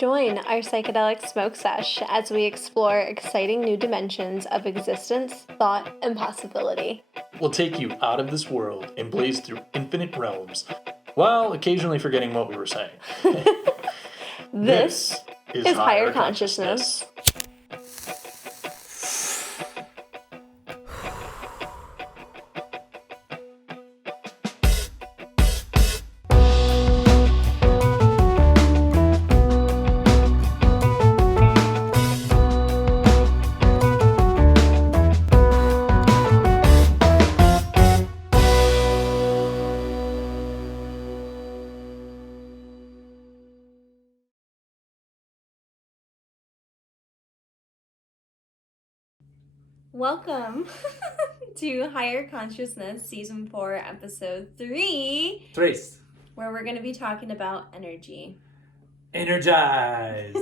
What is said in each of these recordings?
Join our psychedelic smoke sesh as we explore exciting new dimensions of existence, thought, and possibility. We'll take you out of this world and blaze through infinite realms, while occasionally forgetting what we were saying. This is Higher Consciousness. Welcome to Higher Consciousness, Season 4, Episode 3, where we're going to be talking about energy. Energize!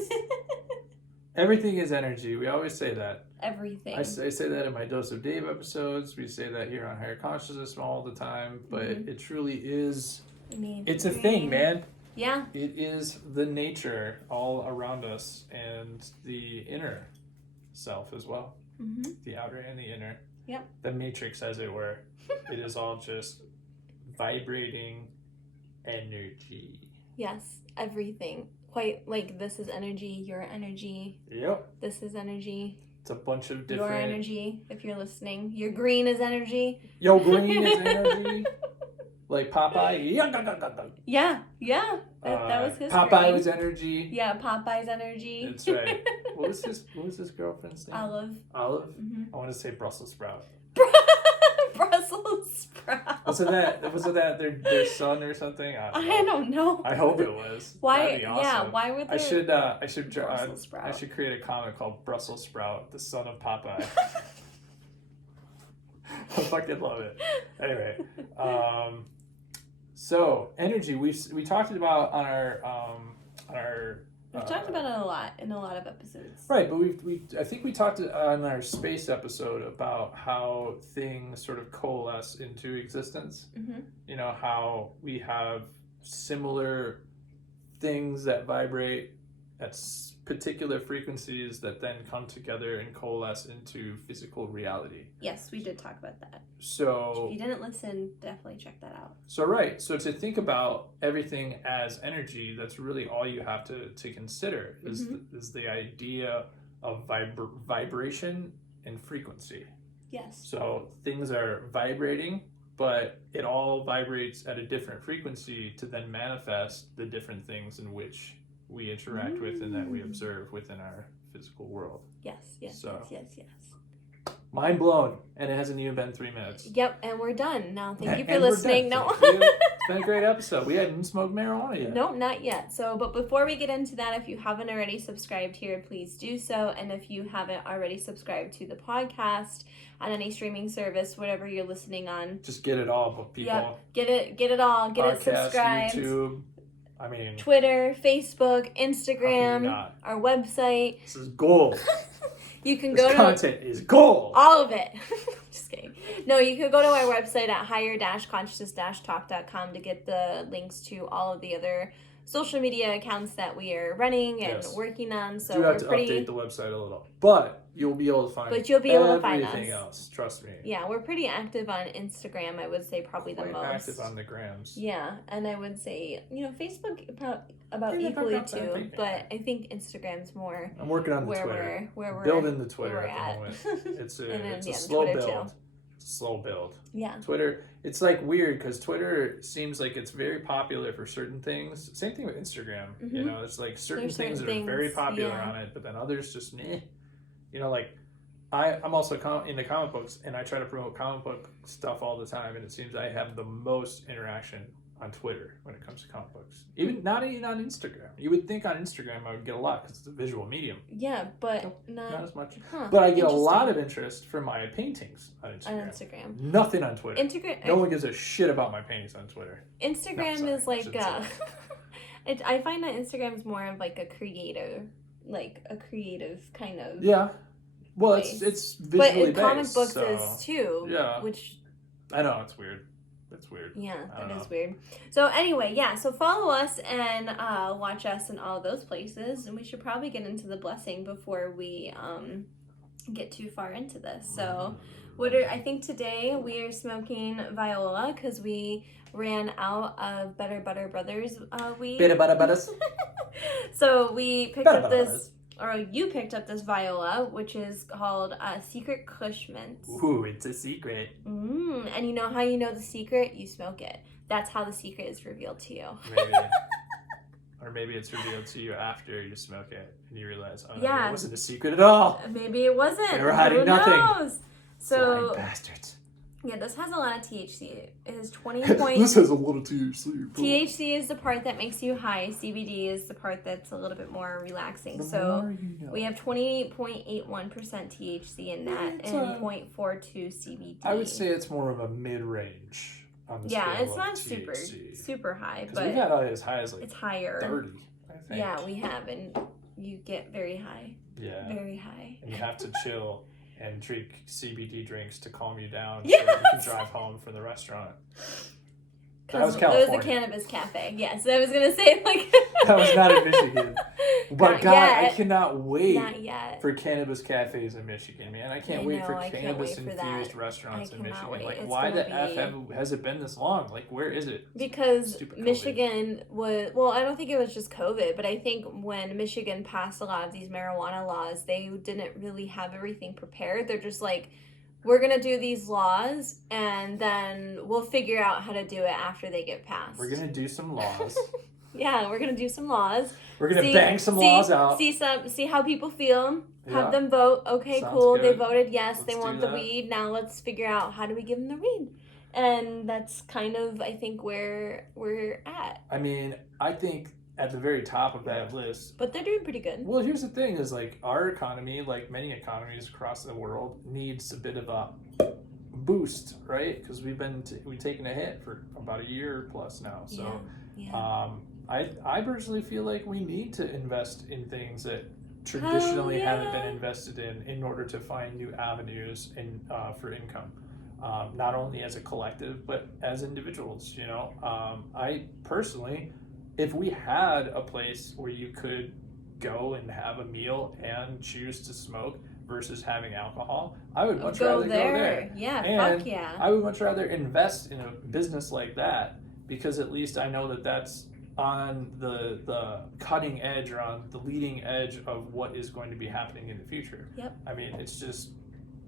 Everything is energy. We always say that. Everything. I say that in my Dose of Dave episodes. We say that here on Higher Consciousness all the time, but it truly is. It's a thing, man. Yeah. It is the nature all around us and the inner self as well. Mm-hmm. The outer and the inner. Yep. The matrix, as it were. It is all just vibrating energy. Yes, everything. Quite like this is energy, your energy. Yep. This is energy. It's a bunch of different... Your energy, if you're listening. Your green is energy. Yo, green is energy. Like Popeye. Yeah. That was his Popeye green. was energy. Yeah, Popeye's energy. That's right. What was his girlfriend's name? Olive. Mm-hmm. I want to say Brussels sprout. Brussels sprout. Was it that their son or something? I don't know. I hope it was. Why? That'd be awesome. Yeah. Why would they? I should create a comic called Brussels Sprout, the son of Popeye. I fucking love it. Anyway, so energy we talked about on our. We've talked about it a lot in a lot of episodes. Right, but I think we talked on our space episode about how things sort of coalesce into existence. Mm-hmm. You know, how we have similar things that vibrate at particular frequencies that then come together and coalesce into physical reality. Yes, we did talk about that. So if you didn't listen, definitely check that out. So to think about everything as energy, that's really all you have to consider is the idea of vibration and frequency. Yes. So things are vibrating, but it all vibrates at a different frequency to then manifest the different things in which we interact with and that we observe within our physical world. Yes. Mind blown, and it hasn't even been 3 minutes. Yep, and we're done now. Thank you for listening. No, it's been a great episode. We hadn't smoked marijuana yet. Nope, not yet. So, but before we get into that, if you haven't already subscribed here, please do so. And if you haven't already subscribed to the podcast on any streaming service, whatever you're listening on, just get it all, people. Yep, get it all. Get it subscribed. YouTube. Twitter, Facebook, Instagram, our website. This is gold. You can go to content is gold. All of it. Just kidding. No, you could go to our website at higher-consciousness-talk.com to get the links to all of the other social media accounts that we are running and working on. So you have to update the website a little, but you'll be able to find. Everything else. Trust me. Yeah, we're pretty active on Instagram. I would say probably the most active on the grams. Yeah, and I would say Facebook about equally too, but I think Instagram's more. I'm working on the Twitter. Where we're building the Twitter at the moment. It's a slow build. Too. Slow build. Yeah. Twitter, it's like weird because Twitter seems like it's very popular for certain things. Same thing with Instagram. Mm-hmm. You know, it's like certain things that are very popular on it, but then others just meh. You know, like I'm also into comic books, and I try to promote comic book stuff all the time, and it seems I have the most interaction on Twitter when it comes to comic books. Not even on Instagram. You would think on Instagram I would get a lot because it's a visual medium. Yeah, but not as much. But I get a lot of interest from my paintings on Instagram. Nothing on Twitter. No one gives a shit about my paintings on Twitter. Instagram is like I find that Instagram is more of like a creative kind of. Yeah. Well, place. It's visually based. But comic books is too. Yeah. Which. I know, it's weird. That's weird. Yeah, that is weird. So anyway, yeah, so follow us and watch us in all those places. And we should probably get into the blessing before we get too far into this. So I think today we are smoking Viola because we ran out of Better Butter Brothers weed. Better Butter Brothers. So we picked up this, or you picked up this Viola, which is called Secret Kush Mint. Ooh, it's a secret. And you know how you know the secret? You smoke it. That's how the secret is revealed to you. Maybe. Or maybe it's revealed to you after you smoke it and you realize, oh, no, it wasn't a secret at all. Maybe it wasn't. They were hiding nothing. Knows? So, blind bastards. Yeah, this has a lot of THC. It has 20 This has a little THC. THC is the part that makes you high. CBD is the part that's a little bit more relaxing. We have 20.81% THC in that and 0.42 CBD. I would say it's more of a mid-range. Yeah, it's not super high, but we've had as high as it's higher. 30, I think. Yeah, we have, and you get very high. Yeah. Very high. And you have to chill and drink CBD drinks to calm you down yes! so that you can drive home from the restaurant. That was California. It was a cannabis cafe. Yes, I was going to say, like... That was not in Michigan. But not God, yet. I cannot wait for cannabis cafes in Michigan, man. I can't wait for cannabis-infused restaurants in Michigan. Wait. Like, it's why the F has it been this long? Like, where is it? Because Michigan was... Well, I don't think it was just COVID, but I think when Michigan passed a lot of these marijuana laws, they didn't really have everything prepared. They're just like... We're going to do these laws, and then we'll figure out how to do it after they get passed. We're going to do some laws. Yeah, we're going to do some laws. We're going to bang some laws out. See how people feel. Have them vote. Okay, sounds cool. Good. They voted yes. They want the weed. Now let's figure out how do we give them the weed. And that's kind of, I think, where we're at. I mean, I think at the very top of that list. But they're doing pretty good. Well, here's the thing is like our economy, like many economies across the world, needs a bit of a boost, right? Because we've taken a hit for about a year plus now. So I personally feel like we need to invest in things that traditionally haven't been invested in order to find new avenues for income. Not only as a collective, but as individuals, you know. I personally... If we had a place where you could go and have a meal and choose to smoke versus having alcohol, I would much rather go there. Yeah, and fuck yeah. I would much rather invest in a business like that because at least I know that that's on the cutting edge or on the leading edge of what is going to be happening in the future. Yep. I mean, it's just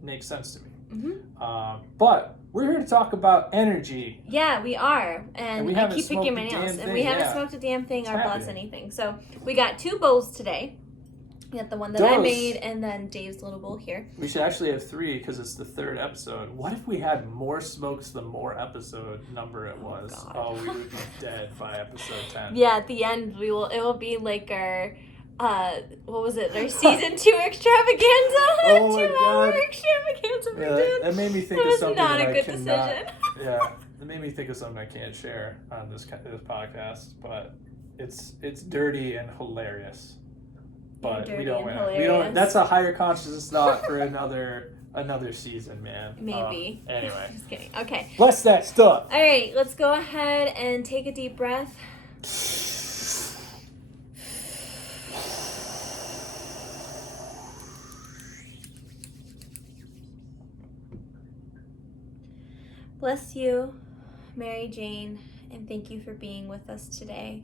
makes sense to me. Mm-hmm. But we're here to talk about energy. Yeah, we are. And I keep picking my nails. And we haven't smoked a damn thing or blessed anything. So we got 2 bowls today. We got the one that I made and then Dave's little bowl here. We should actually have 3 because it's the 3rd episode. What if we had more smokes the more episode number it was? Oh, we would be dead by episode 10. Yeah, at the end it will be like our... what was it? Our season 2 extravaganza. Oh my 2-hour extravaganza we did. That made me think of something not a good decision. Yeah, it made me think of something I can't share on this podcast, but it's dirty and hilarious. But we don't. That's a higher consciousness thought for another season, man. Maybe. Anyway. Just kidding. Okay. Bless that stuff. All right, let's go ahead and take a deep breath. Bless you, Mary Jane, and thank you for being with us today.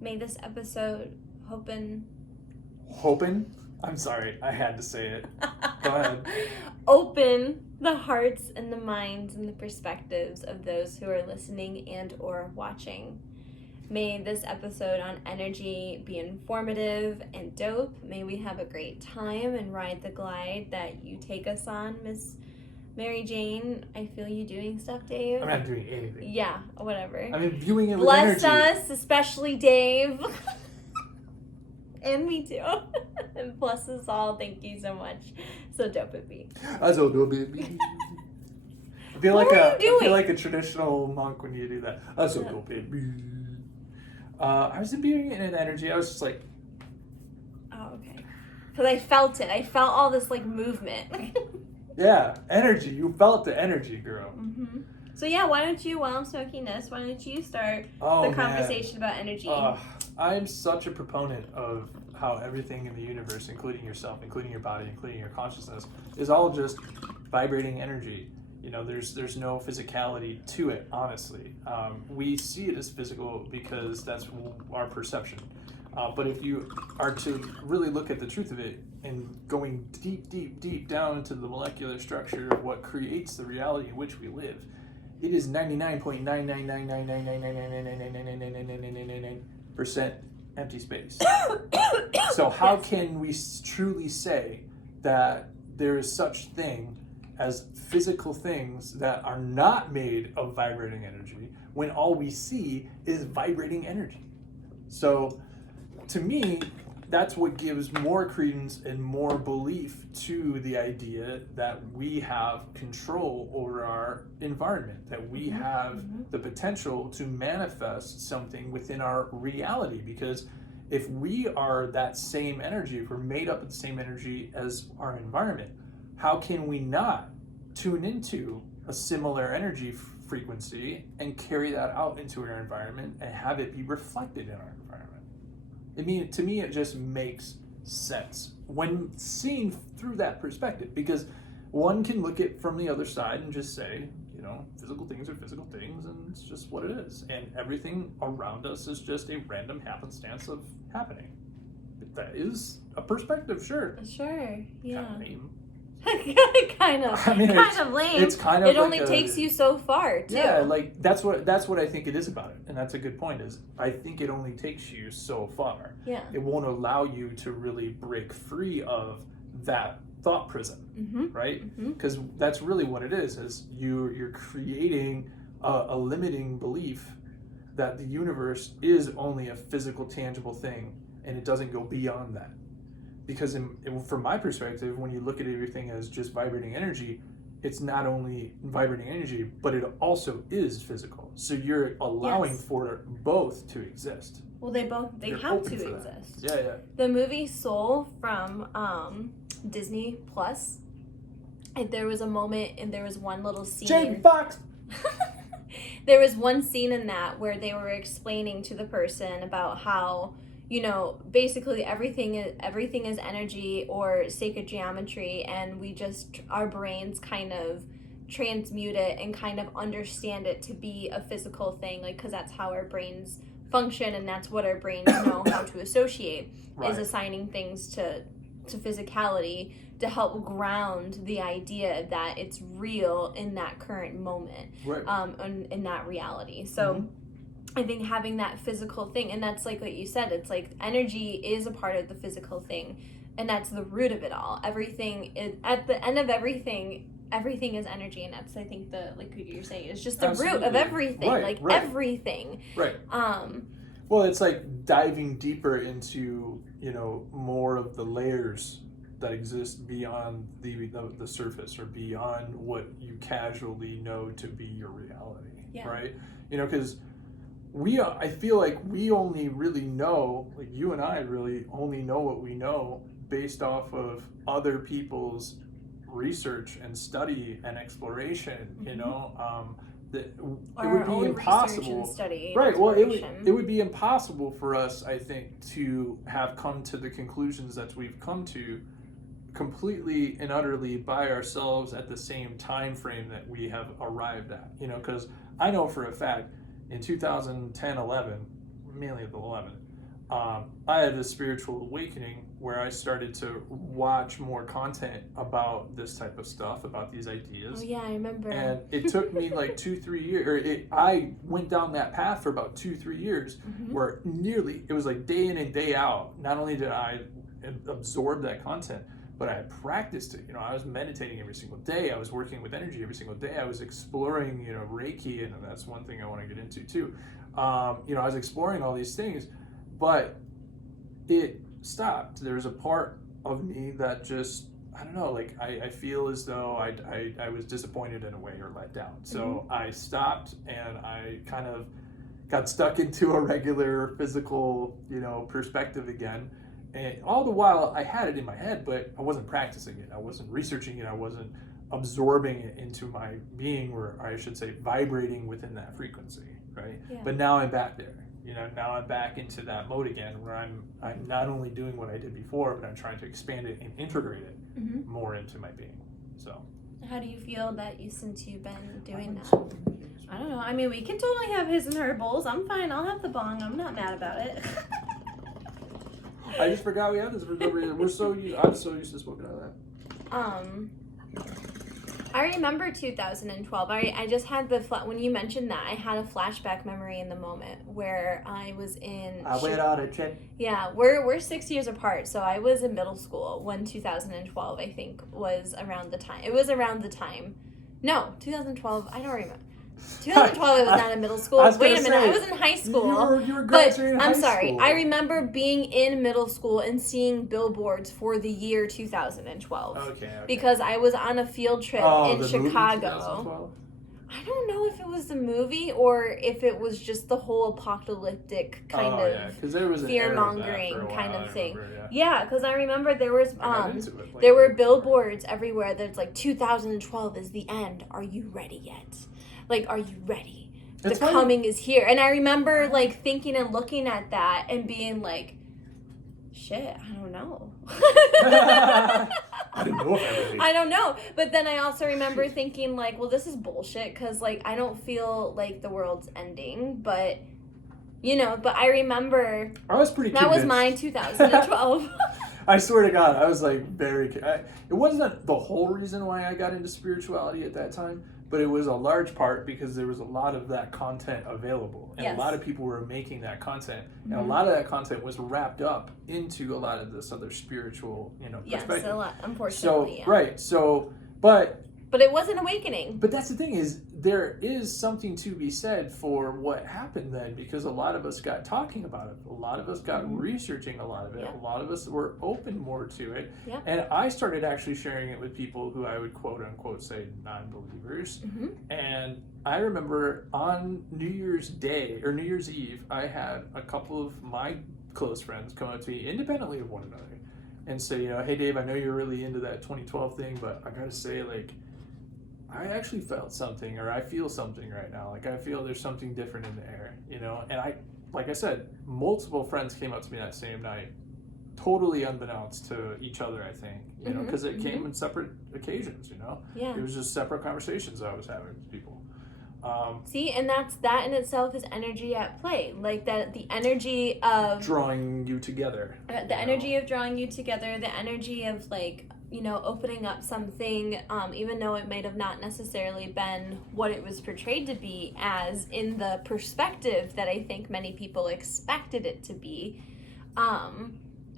May this episode open? I'm sorry, I had to say it. Go ahead. Open the hearts and the minds and the perspectives of those who are listening and or watching. May this episode on energy be informative and dope. May we have a great time and ride the glide that you take us on, Miss Mary Jane. I feel you doing stuff, Dave. I'm not doing anything. Yeah, whatever. I'm imbuing it with energy. Bless us, especially Dave. And me too. And bless us all. Thank you so much. So dope it be. So dope it be. I feel like a traditional monk when you do that. So dope it be. I was imbuing it in energy. I was just like... Oh, okay. Because I felt it. I felt all this, like, movement. Yeah, energy. You felt the energy, girl. Mm-hmm. So yeah, why don't you, while I'm smoking this, why don't you start the conversation about energy? I'm such a proponent of how everything in the universe, including yourself, including your body, including your consciousness, is all just vibrating energy. There's no physicality to it, honestly. We see it as physical because that's our perception. But if you are to really look at the truth of it and going deep, deep, deep down into the molecular structure of what creates the reality in which we live, it is 99.9999999999999% empty space. So how can we truly say that there is such thing as physical things that are not made of vibrating energy when all we see is vibrating energy? So to me, that's what gives more credence and more belief to the idea that we have control over our environment, that we have the potential to manifest something within our reality. Because if we are that same energy, if we're made up of the same energy as our environment, how can we not tune into a similar energy frequency and carry that out into our environment and have it be reflected in our environment? To me, it just makes sense when seen through that perspective, because one can look at from the other side and just say, physical things are physical things, and it's just what it is, and everything around us is just a random happenstance of happening. That is a perspective, sure. Sure, yeah. Kind of lame. kind of lame. It's kind of. It only takes you so far, too. Yeah, that's what I think it is about it, and that's a good point. Is I think it only takes you so far. Yeah. It won't allow you to really break free of that thought prison, right? Because that's really what it is you're creating a limiting belief that the universe is only a physical, tangible thing, and it doesn't go beyond that. Because from my perspective, when you look at everything as just vibrating energy, it's not only vibrating energy, but it also is physical. So you're allowing for both to exist. Well, they have to exist. Yeah, yeah. The movie Soul from Disney Plus, there was a moment and there was one little scene. Jamie Foxx! There was one scene in that where they were explaining to the person about how, basically everything is energy or sacred geometry, and our brains kind of transmute it and kind of understand it to be a physical thing, because that's how our brains function, and that's what our brains know how to associate, is assigning things to physicality to help ground the idea that it's real in that current moment, in that reality. So I think having that physical thing, and that's like what you said, it's like energy is a part of the physical thing, and that's the root of it all. Everything is, at the end of everything is energy, and that's, I think, what you're saying, is just the root of everything, everything. Right. Well, it's like diving deeper into, more of the layers that exist beyond the surface, or beyond what you casually know to be your reality, right? Because I feel like we only really know, like you and I really only know what we know based off of other people's research and study and exploration, it would be impossible. Right. Well, it would be impossible for us, I think, to have come to the conclusions that we've come to completely and utterly by ourselves at the same time frame that we have arrived at. Because I know for a fact, in 2010, 11, mainly at the 11, I had this spiritual awakening where I started to watch more content about this type of stuff, about these ideas. Oh yeah, I remember. And it took me like 2-3 years, I went down that path for about 2-3 years, where it was like day in and day out. Not only did I absorb that content, but I practiced it. I was meditating every single day. I was working with energy every single day. I was exploring, reiki, and that's one thing I want to get into too. I was exploring all these things, but it stopped. There was a part of me that just, I don't know, I feel as though I was disappointed in a way, or let down. So I stopped, and I kind of got stuck into a regular physical, perspective again. And all the while I had it in my head, but I wasn't practicing it. I wasn't researching it. I wasn't absorbing it into my being, or I should say vibrating within that frequency, right? Yeah. But now I'm back there. Now I'm back into that mode again, where I'm not only doing what I did before, but I'm trying to expand it and integrate it more into my being. So how do you feel since you've been doing that? I don't know. I mean, we can totally have his and her bowls. I'm fine. I'll have the bong. I'm not mad about it. I just forgot we had this for no reason. I'm so used to smoking out of that. I remember 2012. I just had when you mentioned that, I had a flashback memory in the moment where I was in. I went on a trip. Yeah, we're 6 years apart, so I was in middle school when 2012 I think was around the time. It was around the time. No, 2012. I don't remember. 2012 I was not in middle school. Wait a minute, I was in high school. You were graduating high I'm sorry. school. I remember being in middle school and seeing billboards for the year 2012. Okay. Because I was on a field trip in Chicago. I don't know if it was the movie or if it was just the whole apocalyptic kind of fear-mongering kind of thing. Yeah, because I remember there was there were billboards everywhere that's like 2012 is the end. Are you ready yet? Like, are you ready? The coming is here. And I remember, like, thinking and looking at that and being like, shit, I don't know. I didn't know everything. I don't know. But then I also remember thinking, like, well, this is bullshit because, like, I don't feel like the world's ending. But, but I remember. I was pretty That was mine 2012. I swear to God, I was, like, it wasn't the whole reason why I got into spirituality at that time. But it was a large part because there was a lot of that content available. And a lot of people were making that content. And a lot of that content was wrapped up into a lot of this other spiritual, perspective. Yes, a lot, unfortunately. But it was an awakening. But that's the thing is, there is something to be said for what happened then, because a lot of us got talking about it. A lot of us got researching a lot of it. A lot of us were open more to it. And I started actually sharing it with people who I would quote unquote say non-believers. And I remember on New Year's Day or New Year's Eve, I had a couple of my close friends come up to me independently of one another and say, hey Dave, I know you're really into that 2012 thing, but I gotta say, like, I actually felt something, or I feel something right now. Like, I feel there's something different in the air, And like I said, multiple friends came up to me that same night, totally unbeknownst to each other, I think, because it came in separate occasions, Yeah. It was just separate conversations I was having with people. See, and that in itself is energy at play. Like that, the energy of drawing you together. The energy of drawing you together, the energy of, like, opening up something, even though it might have not necessarily been what it was portrayed to be as in the perspective that I think many people expected it to be,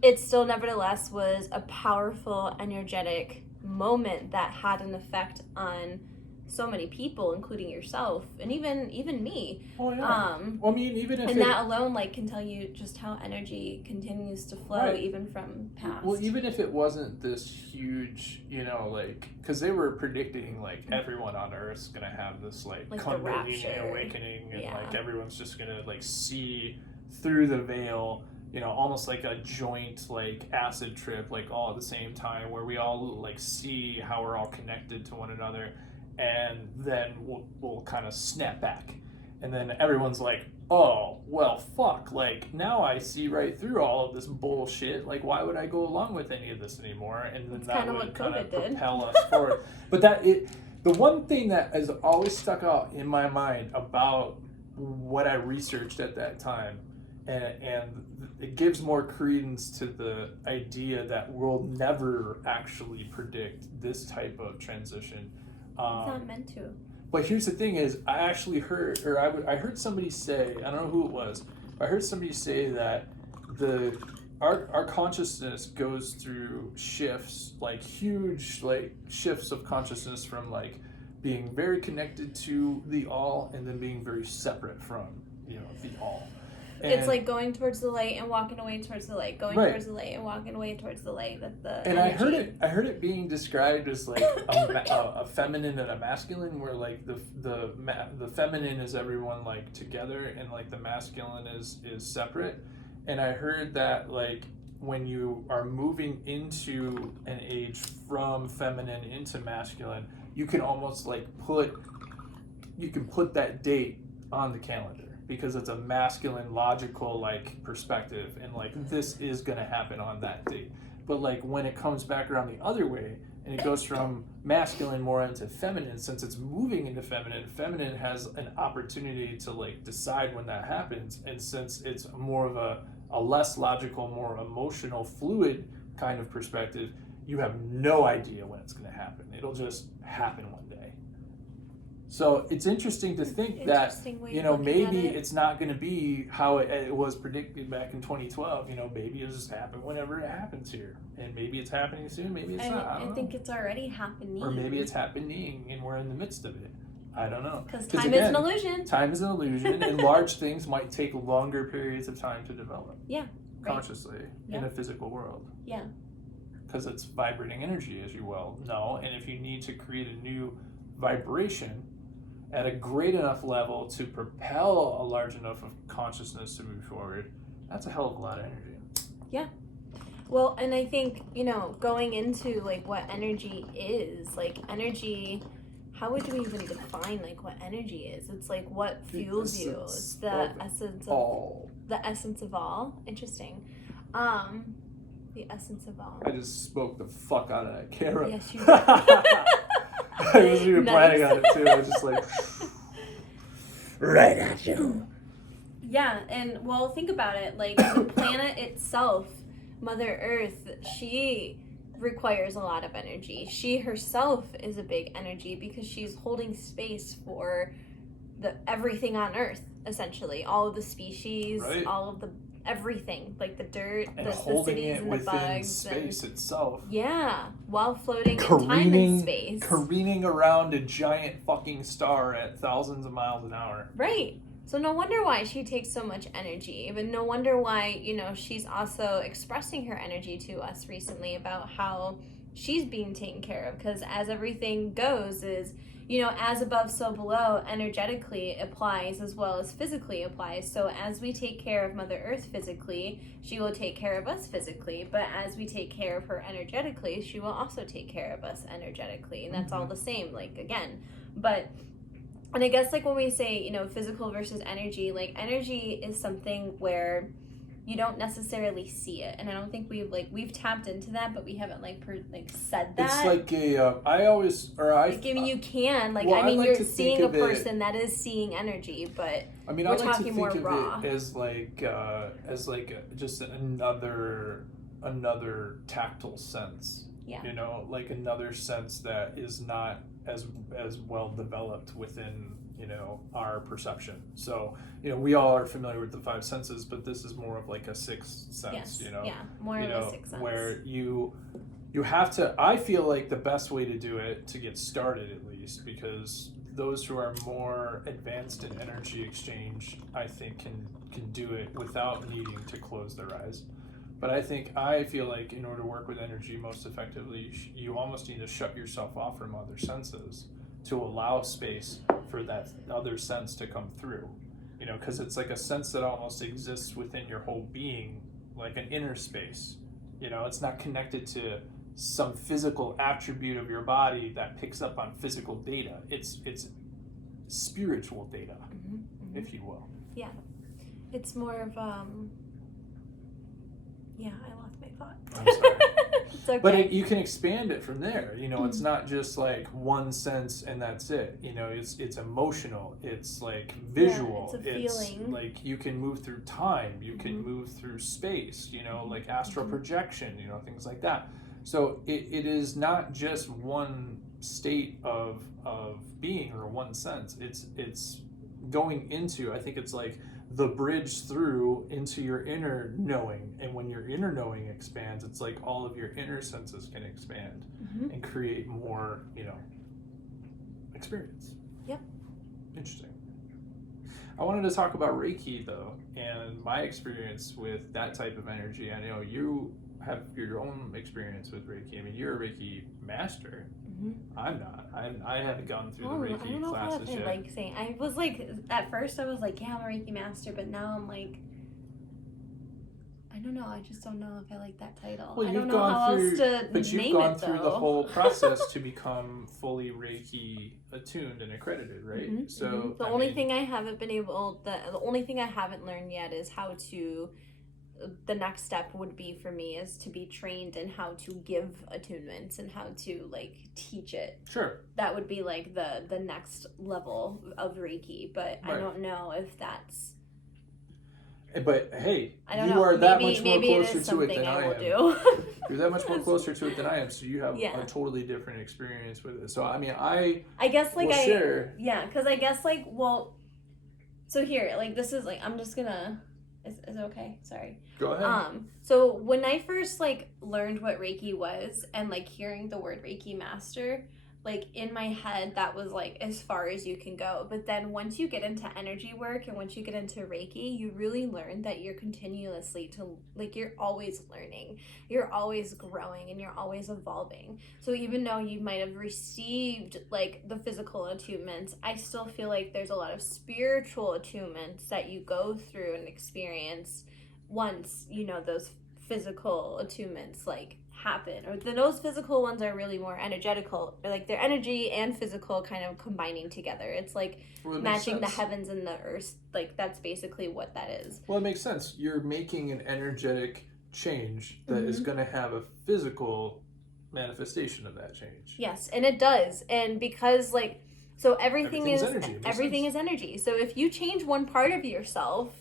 it still nevertheless was a powerful, energetic moment that had an effect on so many people, including yourself and even me. Oh yeah. Well, I mean, even if that alone, like, can tell you just how energy continues to flow, even from past. Well, even if it wasn't this huge, because they were predicting, like, everyone on Earth's gonna have this like Kundalini awakening, and like everyone's just gonna, like, see through the veil. Almost like a joint, like, acid trip, like, all at the same time, where we all, like, see how we're all connected to one another. And then we'll kind of snap back. And then everyone's like, oh, well, fuck. Like, now I see right through all of this bullshit. Like, why would I go along with any of this anymore? And then that would kind of propel us forward. But the one thing that has always stuck out in my mind about what I researched at that time, and it gives more credence to the idea that we'll never actually predict this type of transition. It's not meant to. But here's the thing is, I actually heard, or I heard somebody say, I don't know who it was, but I heard somebody say that our consciousness goes through shifts, like huge, like, shifts of consciousness from, like, being very connected to the all and then being very separate from, the all. And it's like going towards the light and walking away towards the light, towards the light and walking away towards the light. That's the energy. I heard it being described as, like, a feminine and a masculine, where, like, the feminine is everyone, like, together, and, like, the masculine is separate. And I heard that, like, when you are moving into an age from feminine into masculine, you can almost like put that date on the calendar because it's a masculine, logical like perspective, and like this is gonna happen on that date. But like when it comes back around the other way and it goes from masculine more into feminine, since it's moving into feminine has an opportunity to like decide when that happens. And since it's more of a less logical, more emotional, fluid kind of perspective, you have no idea when it's going to happen. It'll just happen one day. So it's interesting to think that, you know, maybe it's not going to be how it was predicted back in 2012. You know, maybe it'll just happen whenever it happens here. And maybe it's happening soon, maybe it's not. I think it's already happening. Or maybe it's happening and we're in the midst of it. I don't know. Because time is an illusion. Time is an illusion, and large things might take longer periods of time to develop. Yeah. Consciously in a physical world. Yeah. Because it's vibrating energy, as you well know. And if you need to create a new vibration at a great enough level to propel a large enough of consciousness to move forward, that's a hell of a lot of energy. Yeah. Well, and I think, you know, going into like what energy is, like energy, how would you even define like what energy is? It's like what fuels you. It's the essence of all. The essence of all. Interesting. The essence of all. I just spoke the fuck out of that camera. Yes, you did. I wasn't even planning on it too. I was just like, right at you. Yeah, and well, think about it. Like the planet itself, Mother Earth, she requires a lot of energy. She herself is a big energy because she's holding space for everything on Earth, essentially. All of the species, right. All of the everything, like the dirt, and the cities and the bugs. Space itself. Yeah, while floating in time and space. Careening around a giant fucking star at thousands of miles an hour. Right. So no wonder why she takes so much energy. But no wonder why, you know, she's also expressing her energy to us recently about how she's being taken care of. Because as everything goes is, you know, as above, so below, energetically applies as well as physically applies. So as we take care of Mother Earth physically, she will take care of us physically. But as we take care of her energetically, she will also take care of us energetically. And that's all the same, like, again. But, and I guess, like, when we say, you know, physical versus energy, like, energy is something where you don't necessarily see it, and I don't think we've tapped into that, but we haven't said that. It's like you can well, I mean, you're seeing a person that is seeing energy, but I mean, we're I like talking to more think raw. of it as just another tactile sense. Yeah. You know, like another sense that is not as well developed within, you know, our perception. So, you know, we all are familiar with the five senses, but this is more of like a sixth sense, yes. you know. Yeah, more of a sixth sense. Where you have to, I feel like the best way to do it, to get started at least, because those who are more advanced in energy exchange, I think can do it without needing to close their eyes. But I feel like in order to work with energy most effectively, you almost need to shut yourself off from other senses to allow space for that other sense to come through. You know, because it's like a sense that almost exists within your whole being, like an inner space. You know, it's not connected to some physical attribute of your body that picks up on physical data. It's spiritual data, if you will. Yeah. It's more of yeah, I lost my thought. I'm sorry. It's okay. But you can expand it from there. You know, it's not just like one sense and that's it. You know, it's emotional. It's like visual. Yeah, it's a feeling. Like you can move through time. You can move through space. You know, like astral projection. You know, things like that. So it is not just one state of being or one sense. It's going into. I think it's like the bridge through into your inner knowing, and when your inner knowing expands, it's like all of your inner senses can expand and create more, you know, experience. Yep. Interesting. I wanted to talk about Reiki though, and my experience with that type of energy. I know you have your own experience with Reiki. I mean, you're a Reiki master. I'm not. I haven't gone through the Reiki classes yet. I was like, at first I was like, yeah, I'm a Reiki master, but now I'm like, I don't know. I just don't know if I like that title. Well, I don't know how else to but you've name gone it, through though. the whole process to become fully Reiki attuned and accredited, right? Mm-hmm, so the only thing I haven't learned yet is how to. The next step would be for me is to be trained in how to give attunements and how to like teach it. Sure. That would be like the next level of Reiki, but right. I don't know if that's. But hey, you know. Are that much more closer to it than I am. You're that much more closer to it than I am, so you have a totally different experience with it. So I mean, I guess like share. Yeah, because I guess like so here like this is like I'm just gonna. Is it okay? Sorry. Go ahead. So when I first like learned what Reiki was and like hearing the word Reiki master, like in my head that was like as far as you can go. But then once you get into energy work and once you get into Reiki, you really learn that you're continuously you're always learning, you're always growing, and you're always evolving. So even though you might have received like the physical attunements, I still feel like there's a lot of spiritual attunements that you go through and experience once those physical attunements like happen, or those physical ones are really more energetical, or like their energy and physical kind of combining together. It's like matching the heavens and the earth. Like that's basically what that is. Well, it makes sense. You're making an energetic change that is going to have a physical manifestation of that change. Yes, and it does. And because like so everything is energy. So if you change one part of yourself,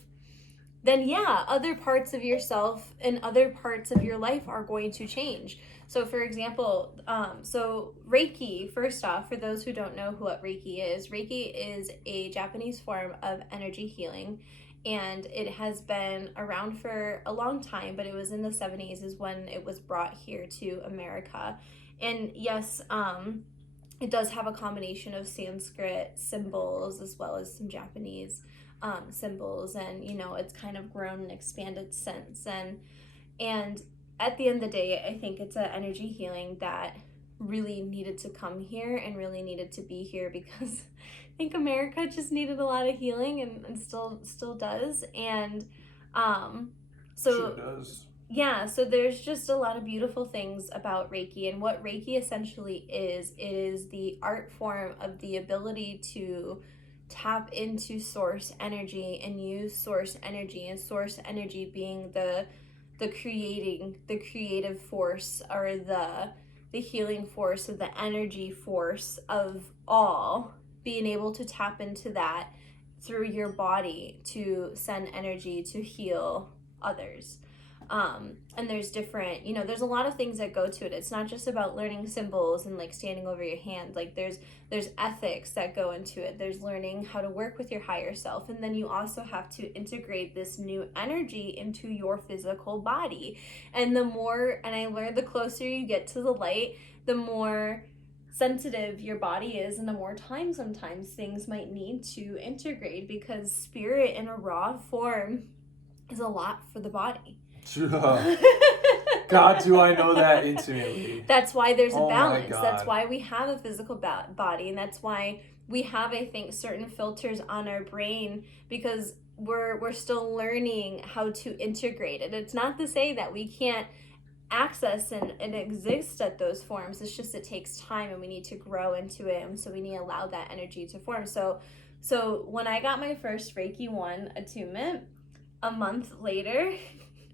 then other parts of yourself and other parts of your life are going to change. So for example, so Reiki, first off, for those who don't know what Reiki is a Japanese form of energy healing, and it has been around for a long time, but it was in the 70s is when it was brought here to America. And yes, it does have a combination of Sanskrit symbols as well as some Japanese symbols, and it's kind of grown and expanded since. And at the end of the day, I think it's an energy healing that really needed to come here and really needed to be here, because I think America just needed a lot of healing and still does. And sure does. Yeah, so there's just a lot of beautiful things about Reiki, and what Reiki essentially is the art form of the ability to tap into source energy and use source energy, and source energy being the creative force, or the healing force, or the energy force of all, being able to tap into that through your body to send energy to heal others. And there's different, there's a lot of things that go to it. It's not just about learning symbols and like standing over your hand. Like there's ethics that go into it. There's learning how to work with your higher self. And then you also have to integrate this new energy into your physical body. And I learned the closer you get to the light, the more sensitive your body is, and the more time sometimes things might need to integrate, because spirit in a raw form is a lot for the body. God, do I know that intimately. That's why there's a balance. That's why we have a physical body, and that's why we have, I think, certain filters on our brain, because we're still learning how to integrate it. It's not to say that we can't access and exist at those forms. It's just it takes time, and we need to grow into it, and so we need to allow that energy to form. So when I got my first Reiki 1 attunement, a month later,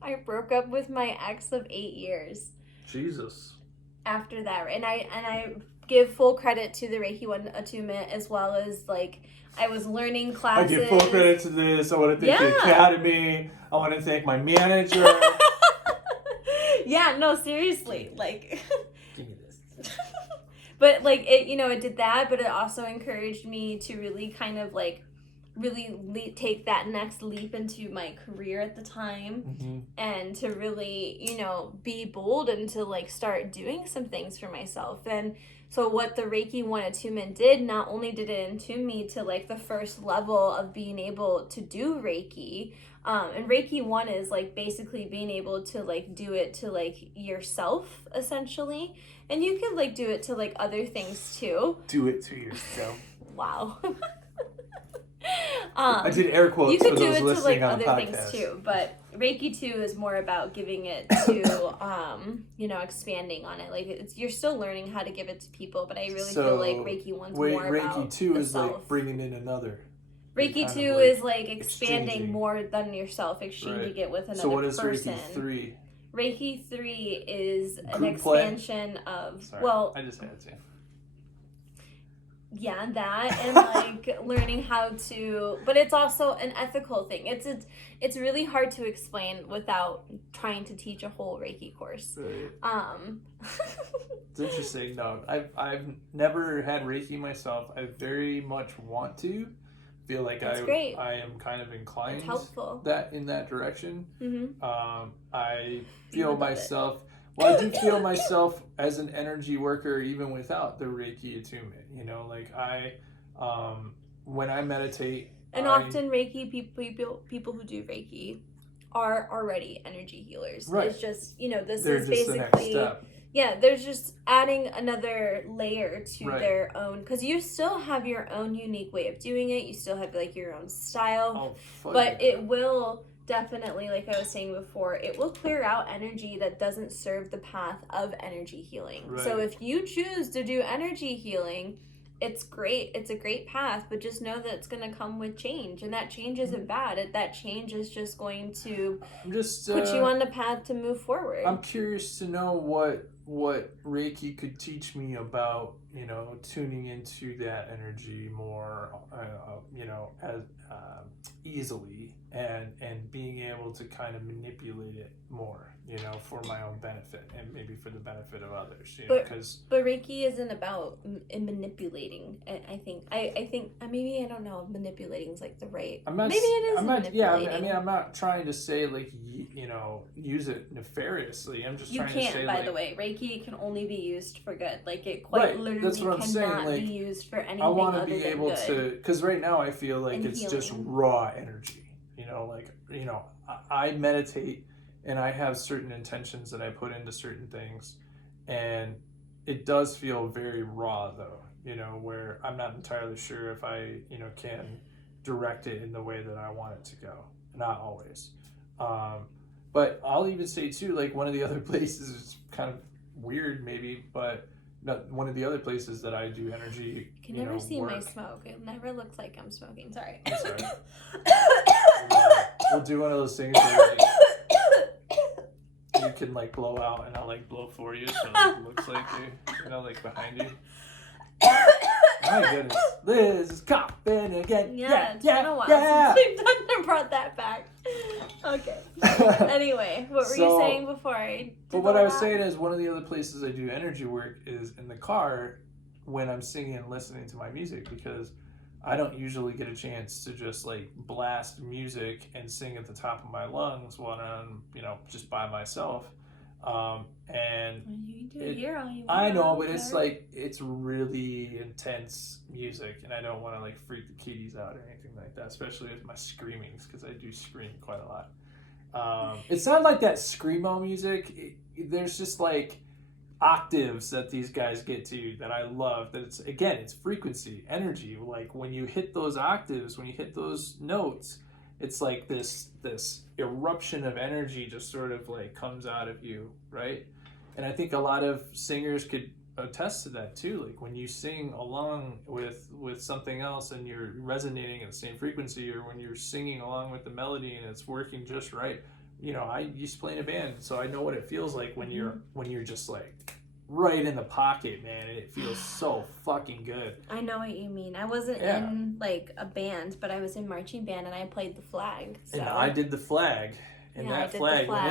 I broke up with my ex of 8 years. Jesus. After that, and I give full credit to the Reiki 1 attunement, as well as like I was learning classes. I give full credit to this. I want to thank the academy. I want to thank my manager. Yeah, no, seriously, like. Give me this. But like it, it did that, but it also encouraged me to really kind of like take that next leap into my career at the time, and to really, be bold and to like start doing some things for myself. And so what the Reiki 1 attunement did, not only did it attune me to like the first level of being able to do Reiki, and Reiki 1 is like basically being able to like do it to like yourself essentially, and you can like do it to like other things too. Do it to yourself. Wow. I did air quotes you could for do those it to listening like on other podcast. things too, but Reiki 2 is more about giving it to, expanding on it. Like, you're still learning how to give it to people, but I really feel like Reiki 1's more about Reiki 2 is self. like bringing in another. Reiki 2 is like expanding more than yourself, exchanging it with another person. So what is Reiki 3? Reiki 3 is an expansion of, I just had to. Yeah, that, and like learning how to, but it's also an ethical thing. It's really hard to explain without trying to teach a whole Reiki course. Right. It's interesting. No, I've never had Reiki myself. I very much want to. Feel like I am kind of inclined in that direction. Mm-hmm. I feel myself. Well, I do feel myself as an energy worker even without the Reiki attunement. You know, like when I meditate, often Reiki people who do Reiki are already energy healers. Right. It's just this They're is just basically the next step. Yeah, they're just adding another layer to their own, because you still have your own unique way of doing it. You still have like your own style, but it will definitely, like I was saying before, it will clear out energy that doesn't serve the path of energy healing. Right. So if you choose to do energy healing, it's great. It's a great path, but just know that it's going to come with change, and that change isn't bad. That change is just going to put you on the path to move forward. I'm curious to know what Reiki could teach me about, tuning into that energy more, as easily and being able to kind of manipulate it more, for my own benefit and maybe for the benefit of others. But Reiki isn't about manipulating. I think maybe, I don't know, manipulating is like the right. Maybe it is manipulating. I'm not trying to say like use it nefariously. I'm just trying to say, you can't. By the way, Reiki can only be used for good. Like, it quite literally cannot be used for anything. I want to be able to, because right now I feel like it's healing. Just raw energy. I meditate and I have certain intentions that I put into certain things, and it does feel very raw though, where I'm not entirely sure if I, can direct it in the way that I want it to go. Not always. But I'll even say too, like, one of the other places is kind of weird maybe, but one of the other places that I do energy, you can never see my smoke. It never looks like I'm smoking. Sorry. I'm sorry. We'll do one of those things where you can like blow out and I'll like blow for you, so it looks like you, like behind you. My goodness, Liz is coughing again. Yeah, it's been a while since we've done and brought that back. Okay. Anyway, what were you saying before I did what I was saying is, one of the other places I do energy work is in the car when I'm singing and listening to my music, because I don't usually get a chance to just like blast music and sing at the top of my lungs when I'm, just by myself. And you can do it here all you want. I know, but it's like, it's really intense music, and I don't want to like freak the kiddies out or anything like that, especially with my screamings, because I do scream quite a lot. It's not like that screamo music. There's just like octaves that these guys get to that I love, that it's frequency, energy. Like, when you hit those octaves, when you hit those notes, it's like this eruption of energy just sort of like comes out of you, right? And I think a lot of singers could attest to that too. Like, when you sing along with something else and you're resonating at the same frequency, or when you're singing along with the melody and it's working just right. I used to play in a band, so I know what it feels like when you're just like right in the pocket, man. It feels so fucking good. I know what you mean. I wasn't in like a band, but I was in marching band and I played the flag. So. And I did the flag. And that flag, when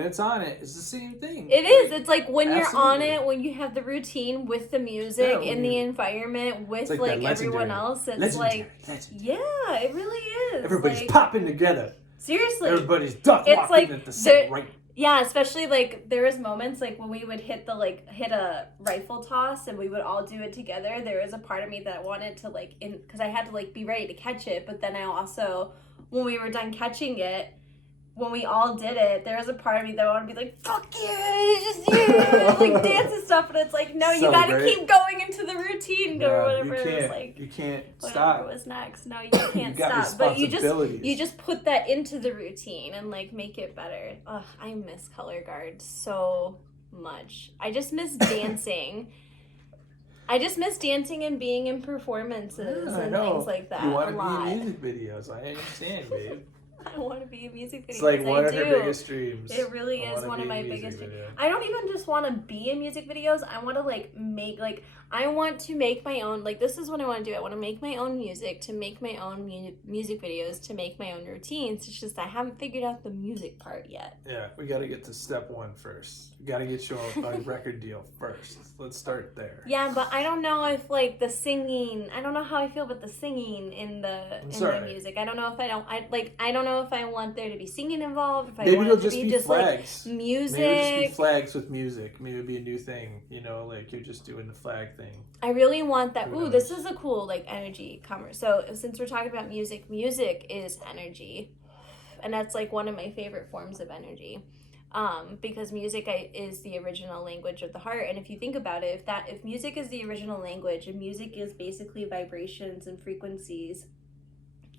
it's on it, it's the same thing. It is. It's like when you're on it, when you have the routine with the music in the environment with like everyone else, it's legendary. Yeah, it really is. Everybody's popping together. Seriously. Everybody's duck walking like, at the same rate. Yeah, especially like there was moments like when we would hit a rifle toss and we would all do it together. There was a part of me that wanted to because I had to like be ready to catch it, but then I also, when we were done catching it, when we all did it, there was a part of me that wanted to be like, fuck you, it's just you, like dance and stuff, but it's like, no, you gotta keep going into the routine or whatever it was like. You can't stop. Whatever was next. No, you can't stop. But you just put that into the routine and like make it better. Ugh, I miss color guard so much. I just miss dancing. I just miss dancing and being in performances and things like that. You want to be in music videos. I understand, babe. I want to be in music videos. It's like one of her biggest dreams. It really is one of my biggest dreams. I don't even just want to be in music videos. I want to I want to make my own, this is what I want to do. I want to make my own music, to make my own music videos, to make my own routines. It's just I haven't figured out the music part yet. Yeah, we got to get to step one first. We got to get you a record deal first. Let's start there. Yeah, but I don't know if the singing, I don't know how I feel about the singing in the music. I don't know if I don't know if I want there to be singing involved, if I want it to be just flags. Music. Maybe it'll just be flags with music. Maybe it'll be a new thing, you're just doing the flag thing. I really want that. Ooh, this is a cool energy comer. So since we're talking about music is energy, and that's one of my favorite forms of energy, because music is the original language of the heart. And if you think about it, if music is the original language, and music is basically vibrations and frequencies,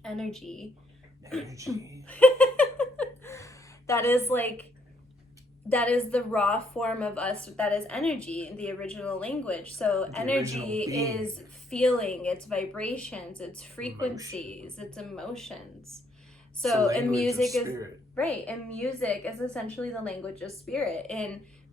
energy. That is the raw form of us. That is energy, the original language. So energy is feeling, it's vibrations, it's frequencies, it's emotions. So and music is right, and music is essentially the language of spirit,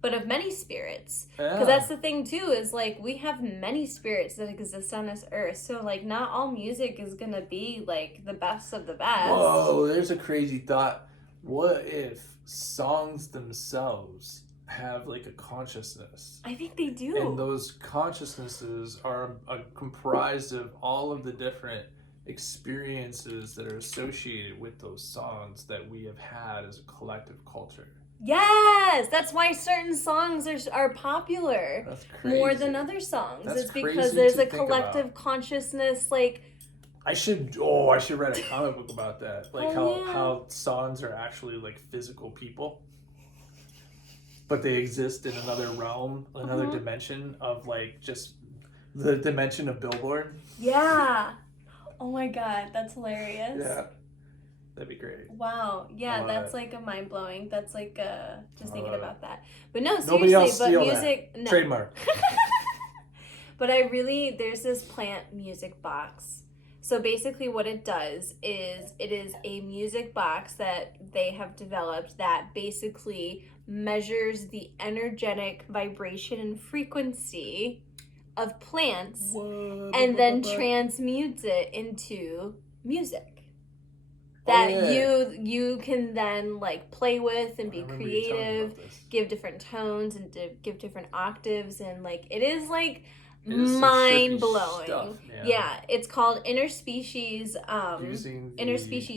but of many spirits. Because that's the thing too, is we have many spirits that exist on this earth. So not all music is gonna be the best of the best. Whoa, there's a crazy thought. What if songs themselves have a consciousness? I think they do. And those consciousnesses are comprised of all of the different experiences that are associated with those songs that we have had as a collective culture. Yes, that's why certain songs are popular. That's crazy. More than other songs. It's because there's a collective consciousness. I should write a comic book about that. How songs are actually physical people, but they exist in another realm, another dimension of just the dimension of Billboard. Yeah. Oh my God, that's hilarious. Yeah. That'd be great. Wow. Yeah, that's a mind blowing. That's just thinking about that. But no, seriously, but music no. Trademark. But there's this plant music box. So basically what it does is it is a music box that they have developed that basically measures the energetic vibration and frequency of plants and then transmutes it into music that you can then play with and be creative, give different tones and give different octaves, and it is mind blowing. Yeah, it's called interspecies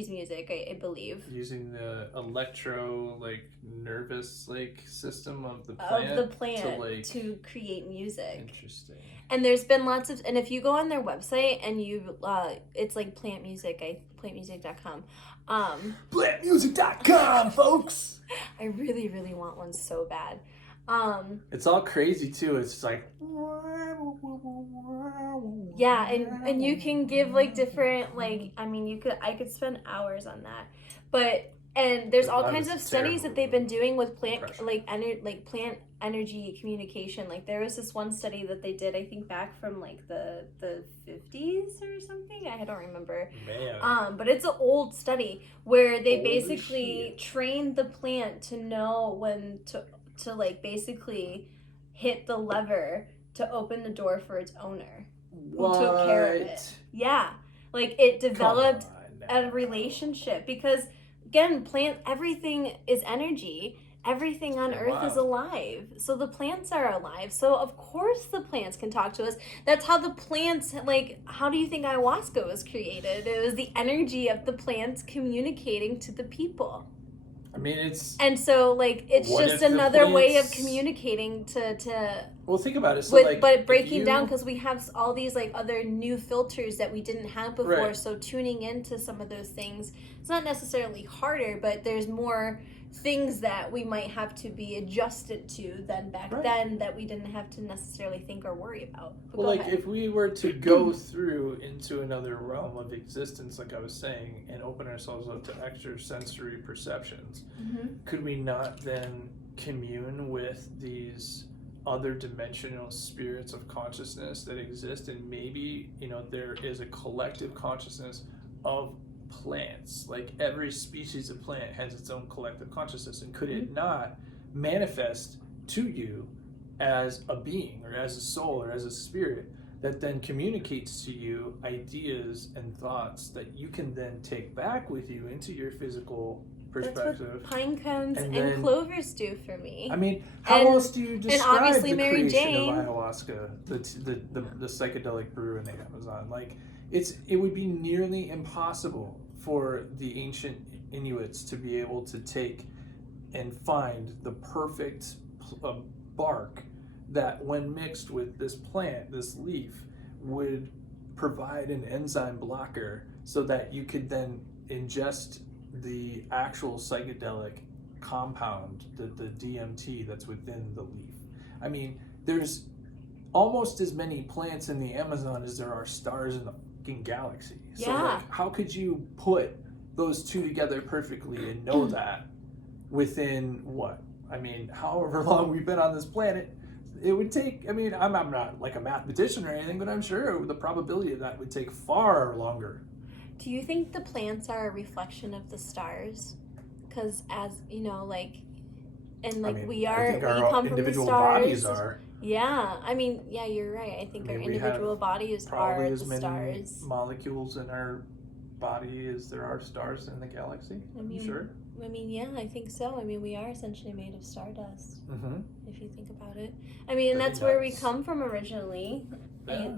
music, I believe. Using the electro nervous system of the plant to create music. Interesting. And there's been lots of, and if you go on their website and you it's plant music, plantmusic.com. Plantmusic.com, folks. I really, really want one so bad. It's all crazy too. It's just yeah, and you can give different I could spend hours on that, but there's all kinds of studies that they've been doing with plant plant energy communication. There was this one study that they did, I think back from the 50s or something. I don't remember. Man. But it's an old study where they basically trained the plant to know when to basically hit the lever to open the door for its owner. Who took care of it. Yeah. It developed a relationship because, again, everything is energy. Everything on Earth is alive. So the plants are alive. So of course the plants can talk to us. That's how the plants, how do you think ayahuasca was created? It was the energy of the plants communicating to the people. I mean, it's... And so, like, it's just another way of communicating to... Well, think about it. So, but breaking down, because we have all these, like, other new filters that we didn't have before. Right. So tuning into some of those things, it's not necessarily harder, but there's more things that we might have to be adjusted to than back then that we didn't have to necessarily think or worry about. But well, like, if we were to go through into another realm of existence, like I was saying, and open ourselves up to extrasensory perceptions, could we not then commune with these other dimensional spirits of consciousness that exist? And maybe, you know, there is a collective consciousness of plants. Like, every species of plant has its own collective consciousness, and could it not manifest to you as a being or as a soul or as a spirit that then communicates to you ideas and thoughts that you can then take back with you into your physical perspective? That's what pine cones and clovers do for me. I mean, how else do you describe the Mary creation Jane. of ayahuasca, the psychedelic brew in the Amazon? Like, it would be nearly impossible for the ancient Inuits to be able to take and find the perfect bark that, when mixed with this plant, this leaf, would provide an enzyme blocker so that you could then ingest the actual psychedelic compound, the DMT that's within the leaf. I mean, there's almost as many plants in the Amazon as there are stars in the fucking galaxy. Yeah. So, like, how could you put those two together perfectly and know that within what? I mean, however long we've been on this planet, it would take, I mean, I'm not like a mathematician or anything, but I'm sure the probability of that would take far longer. Do you think the plants are a reflection of the stars? Because, as you know, like, and like, I mean, we come from the stars. Bodies are. Yeah, I mean, yeah, you're right. I think our individual bodies are the stars. Probably as many molecules in our body as there are stars in the galaxy. I'm sure. I mean, yeah, I think so. I mean, we are essentially made of stardust, if you think about it. I mean, and that's where we come from originally. Yeah.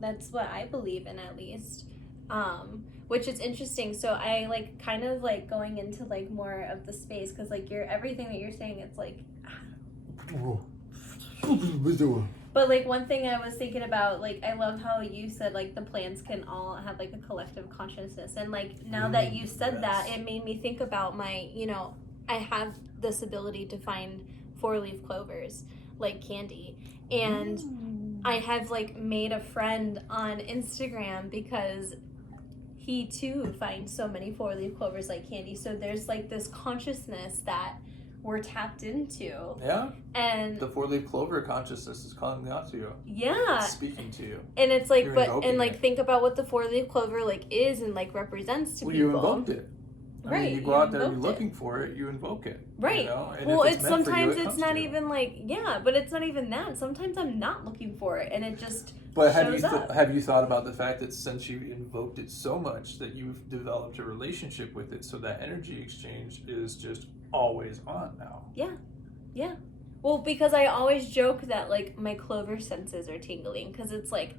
That's what I believe in, at least. Which is interesting. So I like kind of like going into like more of the space, because like everything that you're saying, it's like. But like, one thing I was thinking about, like, I love how you said like the plants can all have like a collective consciousness, and like now that you said that, it made me think about my, you know, I have this ability to find 4-leaf clovers like candy, and I have like made a friend on Instagram because he too finds so many 4-leaf clovers like candy. So there's like this consciousness that we're tapped into. Yeah. And the 4-leaf clover consciousness is calling out to you. Yeah. It's speaking to you. And it's like, think about what the 4-leaf clover like is and like represents to people. You invoked it. I mean, you go out there, you're looking for it, you invoke it. Right. You know? And well, it's sometimes it's not even like, but it's not even that. Sometimes I'm not looking for it, and it just shows up. Have you thought about the fact that since you invoked it so much that you've developed a relationship with it, so that energy exchange is just always on now? Yeah. Well, because I always joke that like my clover senses are tingling, because it's like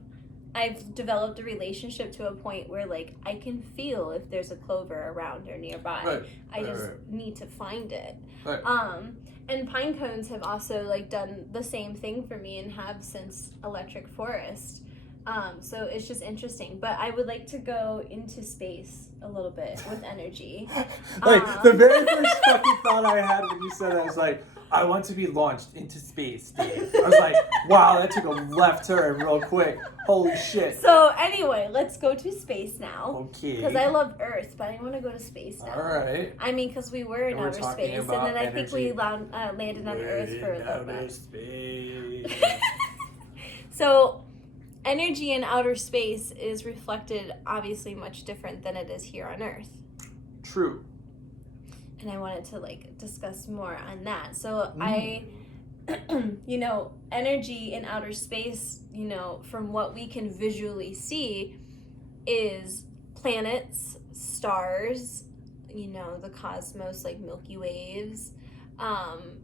I've developed a relationship to a point where like I can feel if there's a clover around or nearby. Right. I just need to find it. Right. And pine cones have also like done the same thing for me, and have since Electric Forest. So it's just interesting. But I would like to go into space a little bit with energy. Like, the very first fucking thought I had when you said that, I was like, I want to be launched into space, Dave. I was like, wow, that took a left turn real quick. Holy shit. So anyway, let's go to space now. Okay. Because I love Earth, but I want to go to space now. All right. I mean, because we were in outer space, and then I think we landed on Earth for a little bit. Space. So energy in outer space is reflected obviously much different than it is here on Earth. True. And I wanted to like discuss more on that. So you know, energy in outer space, you know, from what we can visually see, is planets, stars, you know, the cosmos, like Milky Waves,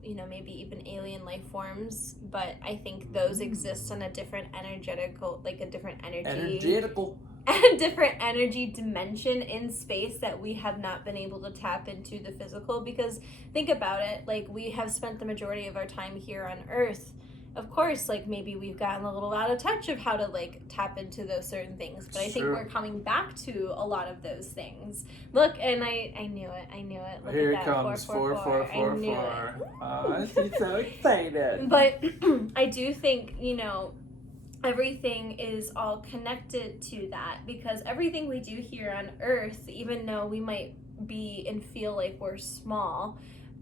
you know, maybe even alien life forms. But I think those exist on a different energy. different energy dimension in space that we have not been able to tap into the physical. Because think about it, like, we have spent the majority of our time here on Earth. Of course, like, maybe we've gotten a little out of touch of how to, like, tap into those certain things, but I think we're coming back to a lot of those things. Look, and I knew it. Look Here at it that. comes, 44444. I'm so excited. But I do think, everything is all connected to that, because everything we do here on Earth, even though we might be and feel like we're small,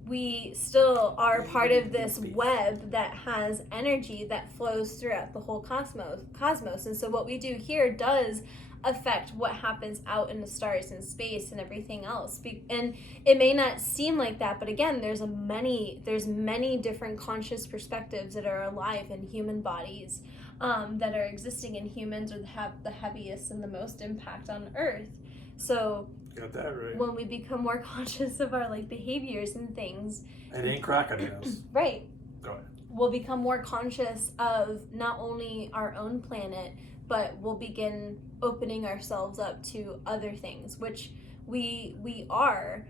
we still are part of this web that has energy that flows throughout the whole cosmos. And so what we do here does affect what happens out in the stars and space and everything else. And it may not seem like that, but again, there's many different conscious perspectives that are alive in human bodies, that are existing in humans, or have the heaviest and the most impact on Earth. So got that right. When we become more conscious of our, like, behaviors and things, it ain't crocodiles. Right. Go ahead. We'll become more conscious of not only our own planet, but we'll begin opening ourselves up to other things, which we are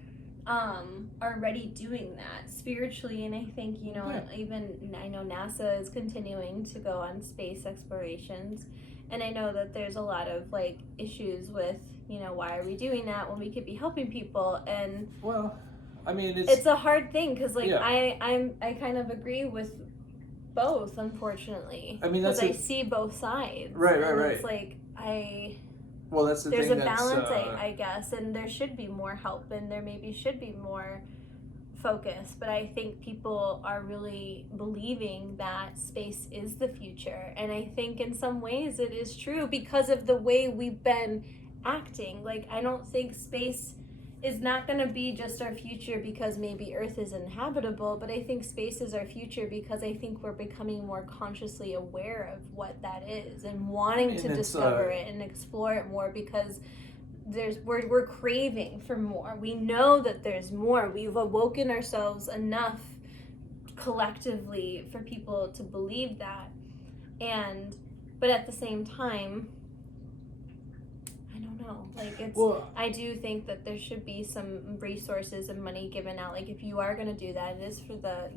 already doing that spiritually. And I think, even I know NASA is continuing to go on space explorations, and I know that there's a lot of, like, issues with, why are we doing that when we could be helping people? And well, I mean, it's a hard thing, because, like, I kind of agree with both, unfortunately. I mean, because I see both sides. Right. It's like that's the there's thing. A balance, I guess, and there should be more help, and there maybe should be more focus. But I think people are really believing that space is the future, and I think in some ways it is true because of the way we've been acting. Like, I don't think space is not going to be just our future because maybe Earth is inhabitable, but I think space is our future because I think we're becoming more consciously aware of what that is and wanting to discover it and explore it more, because we're craving for more. We know that there's more. We've awoken ourselves enough collectively for people to believe that. But at the same time, I don't know. Like, I do think that there should be some resources and money given out. Like, if you are going to do that, it is for the,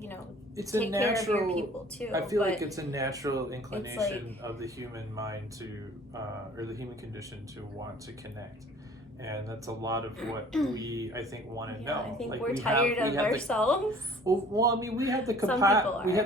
it's take care of your people too. I feel like it's a natural inclination of the human mind to, or the human condition to want to connect. And that's a lot of what we, I think, want to know. I think, like, we're tired of ourselves. I mean, we have the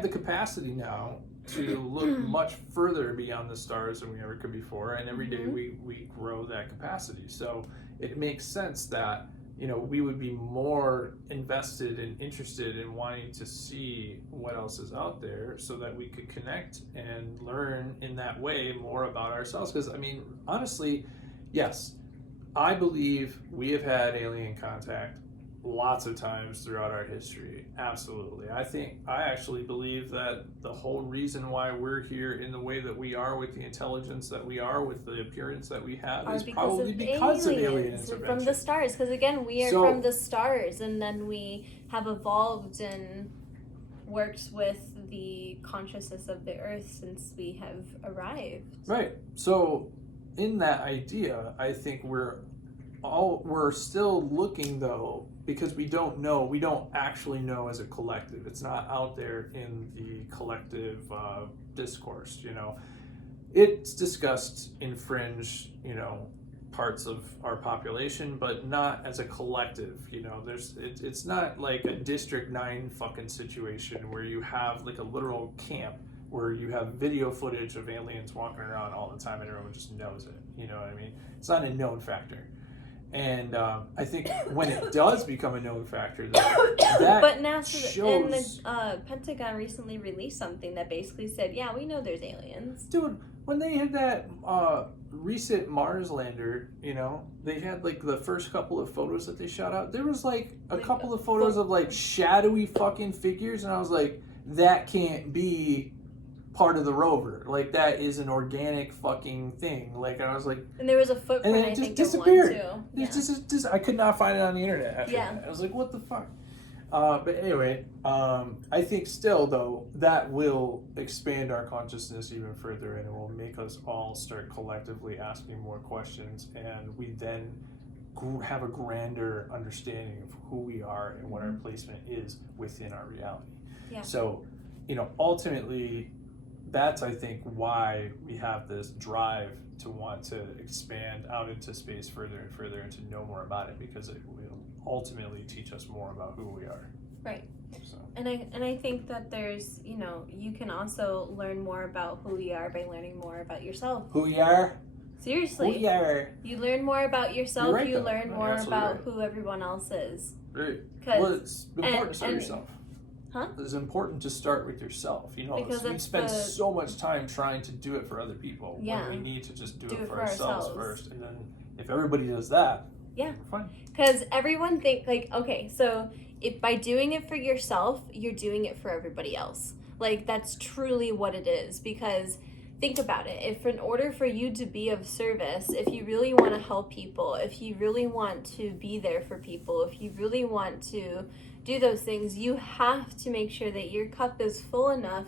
capacity now to look much further beyond the stars than we ever could before, and every day we grow that capacity. So it makes sense that, we would be more invested and interested in wanting to see what else is out there, so that we could connect and learn in that way more about ourselves. Because, I mean, honestly, yes, I believe we have had alien contact lots of times throughout our history. Absolutely. I actually believe that the whole reason why we're here in the way that we are, with the intelligence that we are, with the appearance that we have, is probably because of alien intervention. From the stars. Because, again, we are from the stars, and then we have evolved and worked with the consciousness of the Earth since we have arrived. Right. So in that idea, I think we're still looking, though, because we don't actually know as a collective. It's not out there in the collective discourse. It's discussed in fringe parts of our population, but not as a collective. It's not like a District 9 fucking situation where you have, like, a literal camp where you have video footage of aliens walking around all the time and everyone just knows it. You know what I mean? It's not a known factor. And I think when it does become a known factor, that but NASA shows... and the Pentagon recently released something that basically said, yeah, we know there's aliens. Dude, when they had that recent Mars lander, they had, like, the first couple of photos that they shot out. There was, like, a couple of photos of, like, shadowy fucking figures, and I was like, that can't be part of the rover. Like, that is an organic fucking thing. Like, I was like, and there was a footprint, and it just disappeared. It just I could not find it on the internet after that. I was like, what the fuck? But anyway, I think still though that will expand our consciousness even further, and it will make us all start collectively asking more questions, and we then have a grander understanding of who we are and what our placement is within our reality. Yeah. So, ultimately, that's, I think, why we have this drive to want to expand out into space further and further and to know more about it, because it will ultimately teach us more about who we are. Right. So. And I think that there's, you can also learn more about who we are by learning more about yourself. Who we are? Seriously. Who we are. You learn more about yourself, right, you though. learn more about right. who everyone else is. Right. Well, it's important to start yourself. Huh? It's important to start with yourself. Because we spend so much time trying to do it for other people when we need to just do it for ourselves first. And then if everybody does that, we're fine. Because everyone okay, so if by doing it for yourself, you're doing it for everybody else. Like, that's truly what it is. Because think about it. If in order for you to be of service, if you really want to help people, if you really want to be there for people, if you really want to do those things, you have to make sure that your cup is full enough,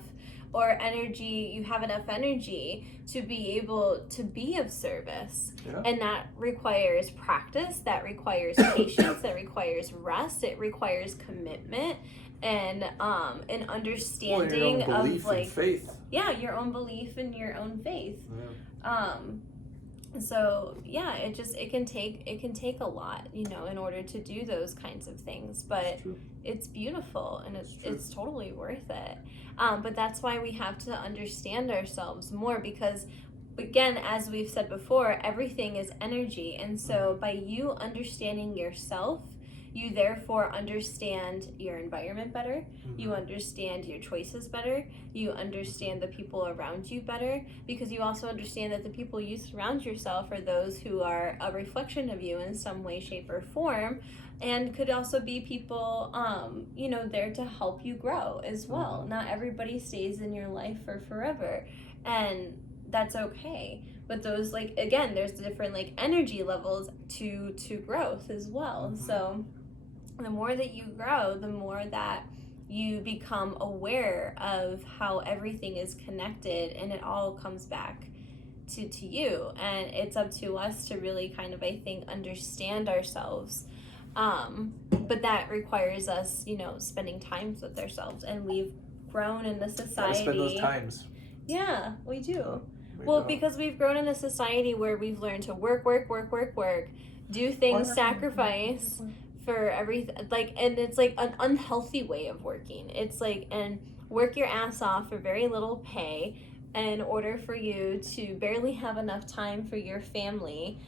or energy, you have enough energy to be able to be of service. Yeah. And that requires practice, that requires patience, that requires rest, it requires commitment, and an understanding your own belief of and faith. Yeah, your own belief in your own faith. Yeah. So yeah, it can take a lot, in order to do those kinds of things, but it's beautiful, and it's totally worth it. But that's why we have to understand ourselves more, because again, as we've said before, everything is energy. And so by you understanding yourself, you therefore understand your environment better, you understand your choices better, you understand the people around you better, because you also understand that the people you surround yourself are those who are a reflection of you in some way, shape, or form, and could also be people, there to help you grow as well. Not everybody stays in your life for forever, and that's okay. But those, again, there's different, energy levels to growth as well. So the more that you grow, the more that you become aware of how everything is connected, and it all comes back to you. And it's up to us to really kind of, I think, understand ourselves. But that requires us, spending times with ourselves. And we've grown in a society. Gotta spend those times. Yeah, we do. Because we've grown in a society where we've learned to work, do things, sacrifice for everything, and it's an unhealthy way of working. It's and work your ass off for very little pay in order for you to barely have enough time for your family.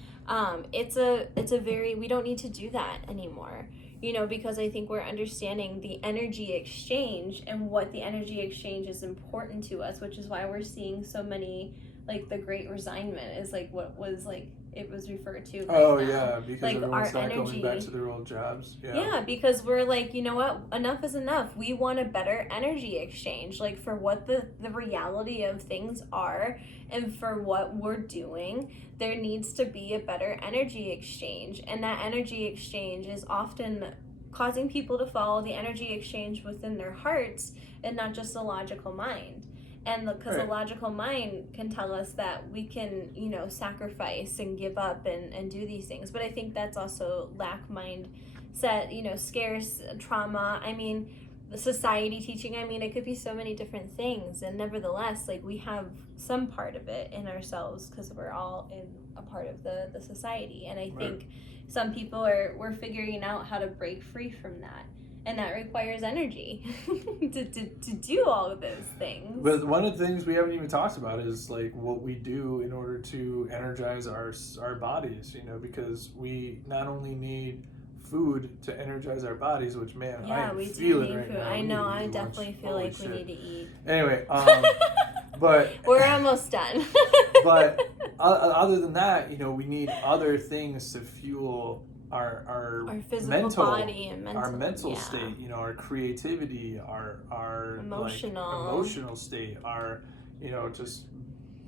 It's a very, we don't need to do that anymore, because I think we're understanding the energy exchange and what the energy exchange is important to us, which is why we're seeing so many, the Great Resignment is what was it was referred to now. Yeah, because everyone's not going back to their old jobs. Yeah, because we're you know what, enough is enough. We want a better energy exchange, for what the reality of things are, and for what we're doing, there needs to be a better energy exchange. And that energy exchange is often causing people to follow the energy exchange within their hearts and not just the logical mind. And because the logical mind can tell us that we can, sacrifice and give up and do these things. But I think that's also lack mindset, scarce trauma. I mean, the society teaching, it could be so many different things. And nevertheless, we have some part of it in ourselves, because we're all in a part of the society. And I think some people we're figuring out how to break free from that. And that requires energy to do all of those things. But one of the things we haven't even talked about is what we do in order to energize our bodies, because we not only need food to energize our bodies, which I am feeling right now. I know, I definitely feel like we need to eat. Anyway, but we're almost done. But other than that, we need other things to fuel our physical body and our mental state, our creativity, our emotional state, our just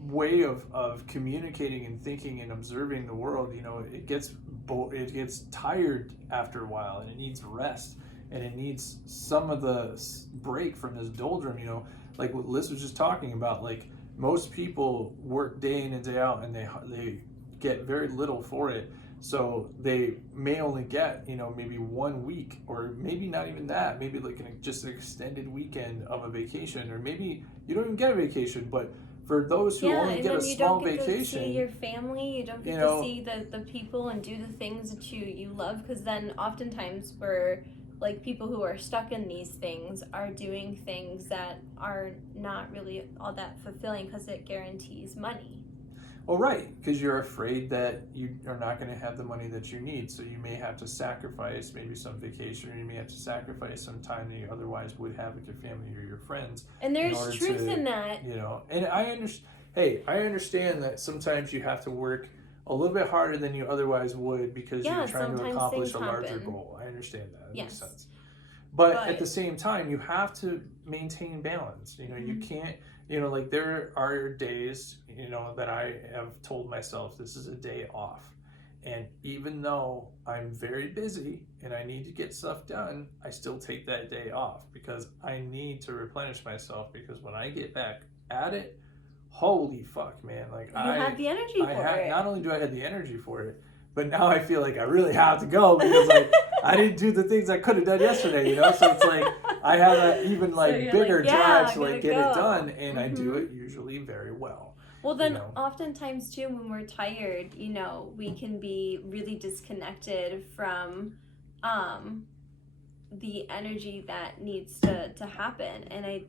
way of communicating and thinking and observing the world. It gets tired after a while, and it needs rest. and it needs some of the break from this doldrum, you know, like what Liz was just talking about. Like, most people work day in and day out, and they get very little for it. So they may only get, you know, maybe 1 week, or maybe not even that, maybe like just an extended weekend of a vacation, or maybe you don't even get a vacation. But for those who only get a small vacation, you don't get to see your family, you don't get to see the people and do the things that you love, because then oftentimes we're like, people who are stuck in these things are doing things that are not really all that fulfilling because it guarantees money. Well, right, because you're afraid that you are not going to have the money that you need, so you may have to sacrifice maybe some vacation, or you may have to sacrifice some time that you otherwise would have with your family or your friends. And there's truth in that. You know, and I understand that sometimes you have to work a little bit harder than you otherwise would because you're trying to accomplish a larger goal. I understand that. It makes sense. But at the same time, you have to maintain balance. You know, you can't, you know, like, there are days, you know, that I have told myself this is a day off. And even though I'm very busy and I need to get stuff done, I still take that day off because I need to replenish myself, because when I get back at it, holy fuck, man. Like, I have the energy for it. Not only do I have the energy for it, but now I feel like I really have to go because, like, I didn't do the things I could have done yesterday, you know? So it's like I have an even bigger drive to get it done, and I do it usually very well. Well, then oftentimes too, when we're tired, you know, we can be really disconnected from the energy that needs to happen. And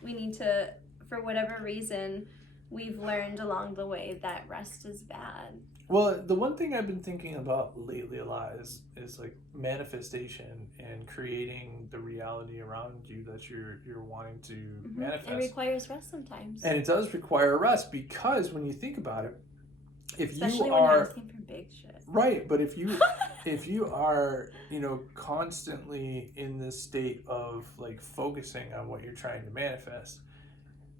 we need to, for whatever reason, we've learned along the way that rest is bad. Well, the one thing I've been thinking about lately a lot is like manifestation and creating the reality around you that you're wanting to manifest. It requires rest sometimes. And it does require rest, because when you think about it, especially when you're asking for big shit. Right, but if you are, you know, constantly in this state of like focusing on what you're trying to manifest,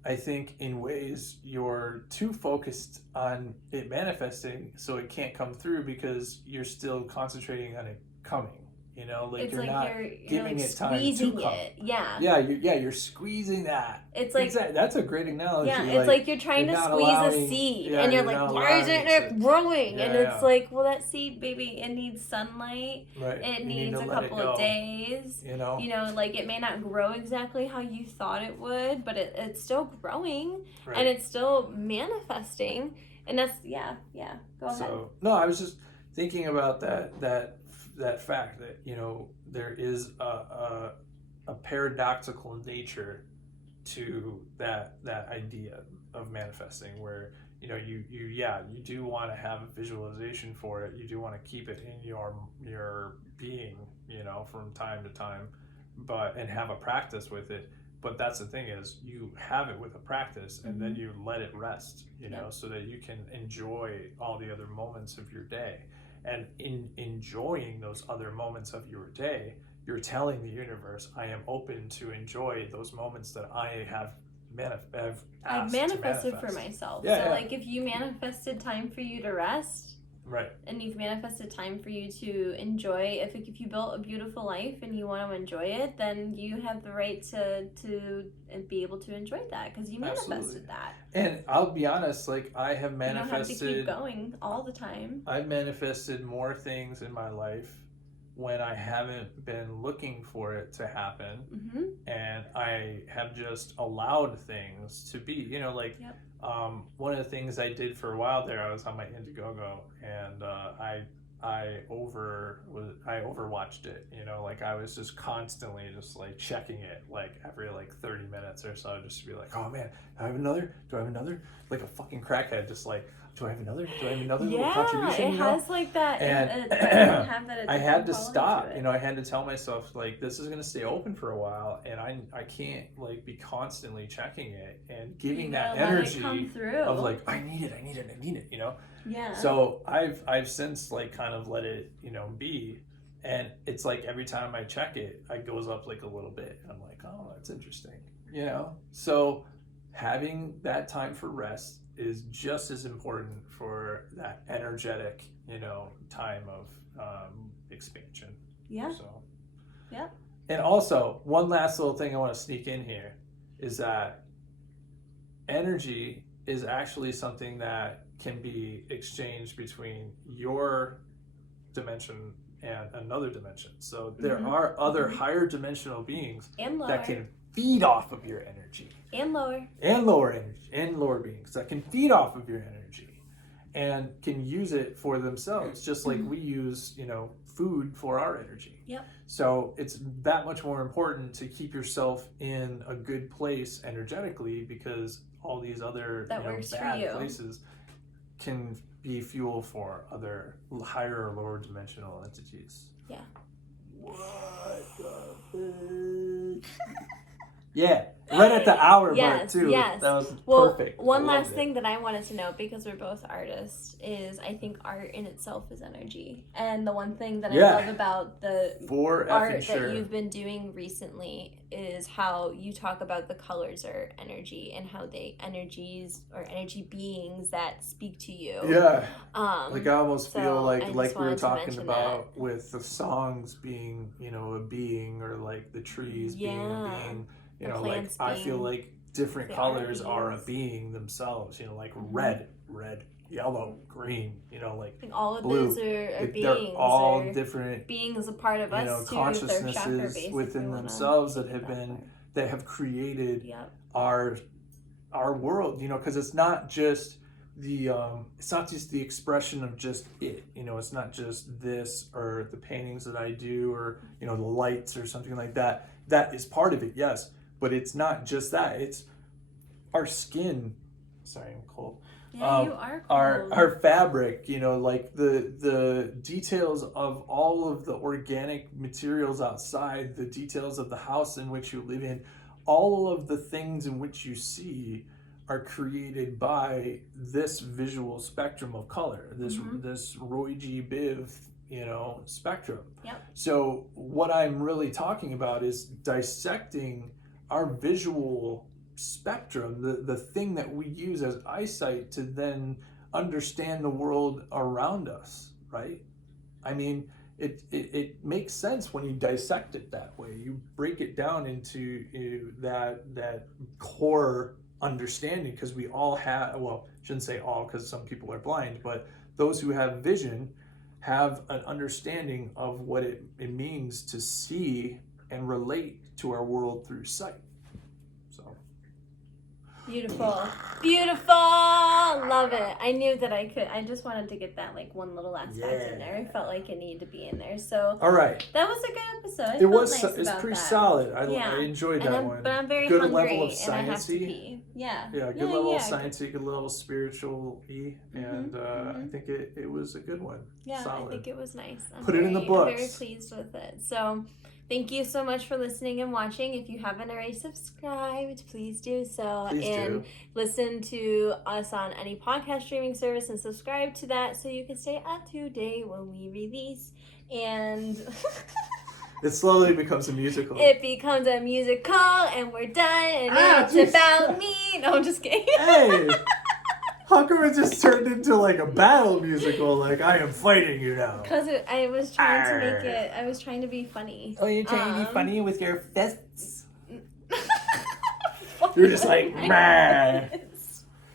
I think in ways you're too focused on it manifesting, so it can't come through because you're still concentrating on it coming. You know, like, you're not giving it time to come. You're squeezing that. It's like, that's a great analogy. Yeah, it's like you're trying to squeeze a seed, and you're like, why isn't it growing? And it's like, well, that seed, baby, it needs sunlight. Right. It needs a couple of days. You know, like, it may not grow exactly how you thought it would, but it's still growing, and it's still manifesting. And that's go ahead. So no, I was just thinking about that fact that, you know, there is a paradoxical nature to that idea of manifesting, where, you know, you do want to have a visualization for it, you do want to keep it in your being, you know, from time to time, and have a practice with it. But that's the thing, is you have it with a practice, and then you let it rest, you know, so that you can enjoy all the other moments of your day. And in enjoying those other moments of your day, you're telling the universe, I am open to enjoy those moments that I have I've manifested for myself. Like, if you manifested time for you to rest, right, and you've manifested time for you to enjoy, if you built a beautiful life and you want to enjoy it, then you have the right to be able to enjoy that, because you manifested that. And I'll be honest, like, I have manifested, you don't have to keep going all the time. I've manifested more things in my life when I haven't been looking for it to happen, and I have just allowed things to be, you know, like, one of the things I did for a while there, I was on my Indiegogo, and I overwatched it, you know, like, I was just constantly just like checking it, like, every like 30 minutes or so, just to be like, oh man, do I have another, like a fucking crackhead, just like, do I have another little contribution? It has like that, and it doesn't have that. I had to stop, you know, I had to tell myself, like, this is going to stay open for a while, and I can't like be constantly checking it and giving that energy of like, I need it, you know? Yeah. So I've since like kind of let it, you know, be, and it's like every time I check it, it goes up like a little bit, and I'm like, oh, that's interesting, you know? So having that time for rest is just as important for that energetic, you know, time of expansion. Yeah. So Yep. And also, one last little thing I want to sneak in here is that energy is actually something that can be exchanged between your dimension and another dimension. So there are other higher dimensional beings that can feed off of your energy. And lower energy, and lower beings that can feed off of your energy and can use it for themselves, just like we use, food for our energy. Yep. So it's that much more important to keep yourself in a good place energetically, because all these other bad places can be fuel for other higher or lower dimensional entities. Yeah. What the Yeah, right at the hour mark too. Yes. That was perfect. One last thing that I wanted to know, because we're both artists, is I think art in itself is energy. And the one thing that I love about the art that you've been doing recently is how you talk about the colors are energy and how energy beings that speak to you. Yeah. I almost feel like we were talking about with the songs being, a being, or like the trees being a being. I feel like different colors are a being themselves, like red, yellow, green, like all of blue. those are beings. They're all different beings, a part of us too, consciousnesses within themselves that have created our world, because it's not just the expression of just it, it's not just this or the paintings that I do, or the lights or something like that. That is part of it, yes. But it's not just that. It's our skin. Sorry, I'm cold. Yeah, you are cold. Our fabric, like the details of all of the organic materials outside, the details of the house in which you live in, all of the things in which you see are created by this visual spectrum of color, this Roy G. Biv, spectrum. Yep. So what I'm really talking about is dissecting our visual spectrum, the thing that we use as eyesight to then understand the world around us, right? I mean, it makes sense when you dissect it that way. You break it down into that core understanding, because we all have, well, I shouldn't say all, because some people are blind, but those who have vision have an understanding of what it means to see and relate to our world through sight. So beautiful love it. I knew that I could. I just wanted to get that one little last fact in there. I felt like it needed to be in there. So all right, that was a good episode. It's pretty solid. I enjoyed that one. But I'm very good hungry level of and I have to pee. Good level of sciencey, good level of spiritual-y, and I think it was a good one. Solid. I think it was nice. Put it in the books. I'm very pleased with it. So thank you so much for listening and watching. If you haven't already subscribed, please do so. Listen to us on any podcast streaming service and subscribe to that so you can stay up to date when we release. And it slowly becomes a musical. It becomes a musical, and we're done, and it's about me. No, I'm just kidding. Hey! How come it just turned into a battle musical? I am fighting you now. Because I was trying to make it. I was trying to be funny. Oh, you're trying to be funny with your fists? You're just man.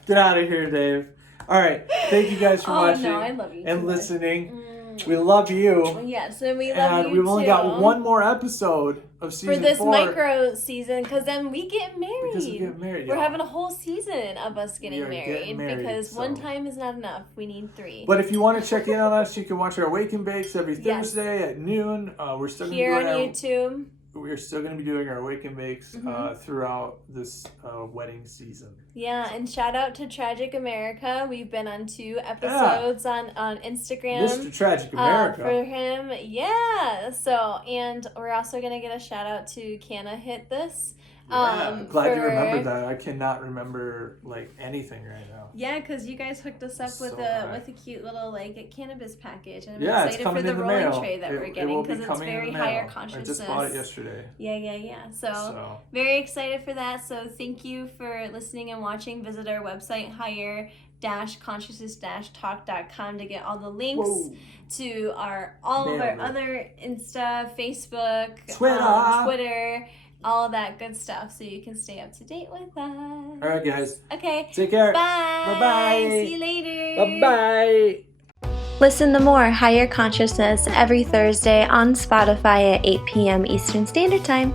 Get out of here, Dave. All right. Thank you guys for watching I love you and listening. We love you. Yes, and we love you And we've only got one more episode of season 4. For this micro season, because then we get married. Because we get married, We're having a whole season of us getting married, because so. one time is not enough. We need 3. But if you want to check in on us, you can watch our Wake and Bakes every Thursday at noon. We're still here on YouTube. We're still going to be doing our Wake and Bakes throughout this wedding season. Yeah, and shout out to Tragic America. We've been on 2 episodes on Instagram. Mr. Tragic America. For him, yeah. So, and we're also going to get a shout out to Canna Hit This. Glad you remembered that. I cannot remember like anything right now. Yeah, because you guys hooked us up with a cute little like cannabis package, and I'm it's excited coming for the in the rolling mail. tray that we're getting because it's very higher consciousness. I just bought it yesterday. Yeah. So very excited for that. So thank you for listening and watching. Visit our website higher-consciousness-talk.com to get all the links to all of our other Insta, Facebook, Twitter, all that good stuff, so you can stay up to date with us. All right, guys. Okay. Take care. Bye. Bye-bye. See you later. Bye-bye. Listen to more Higher Consciousness every Thursday on Spotify at 8 p.m. Eastern Standard Time.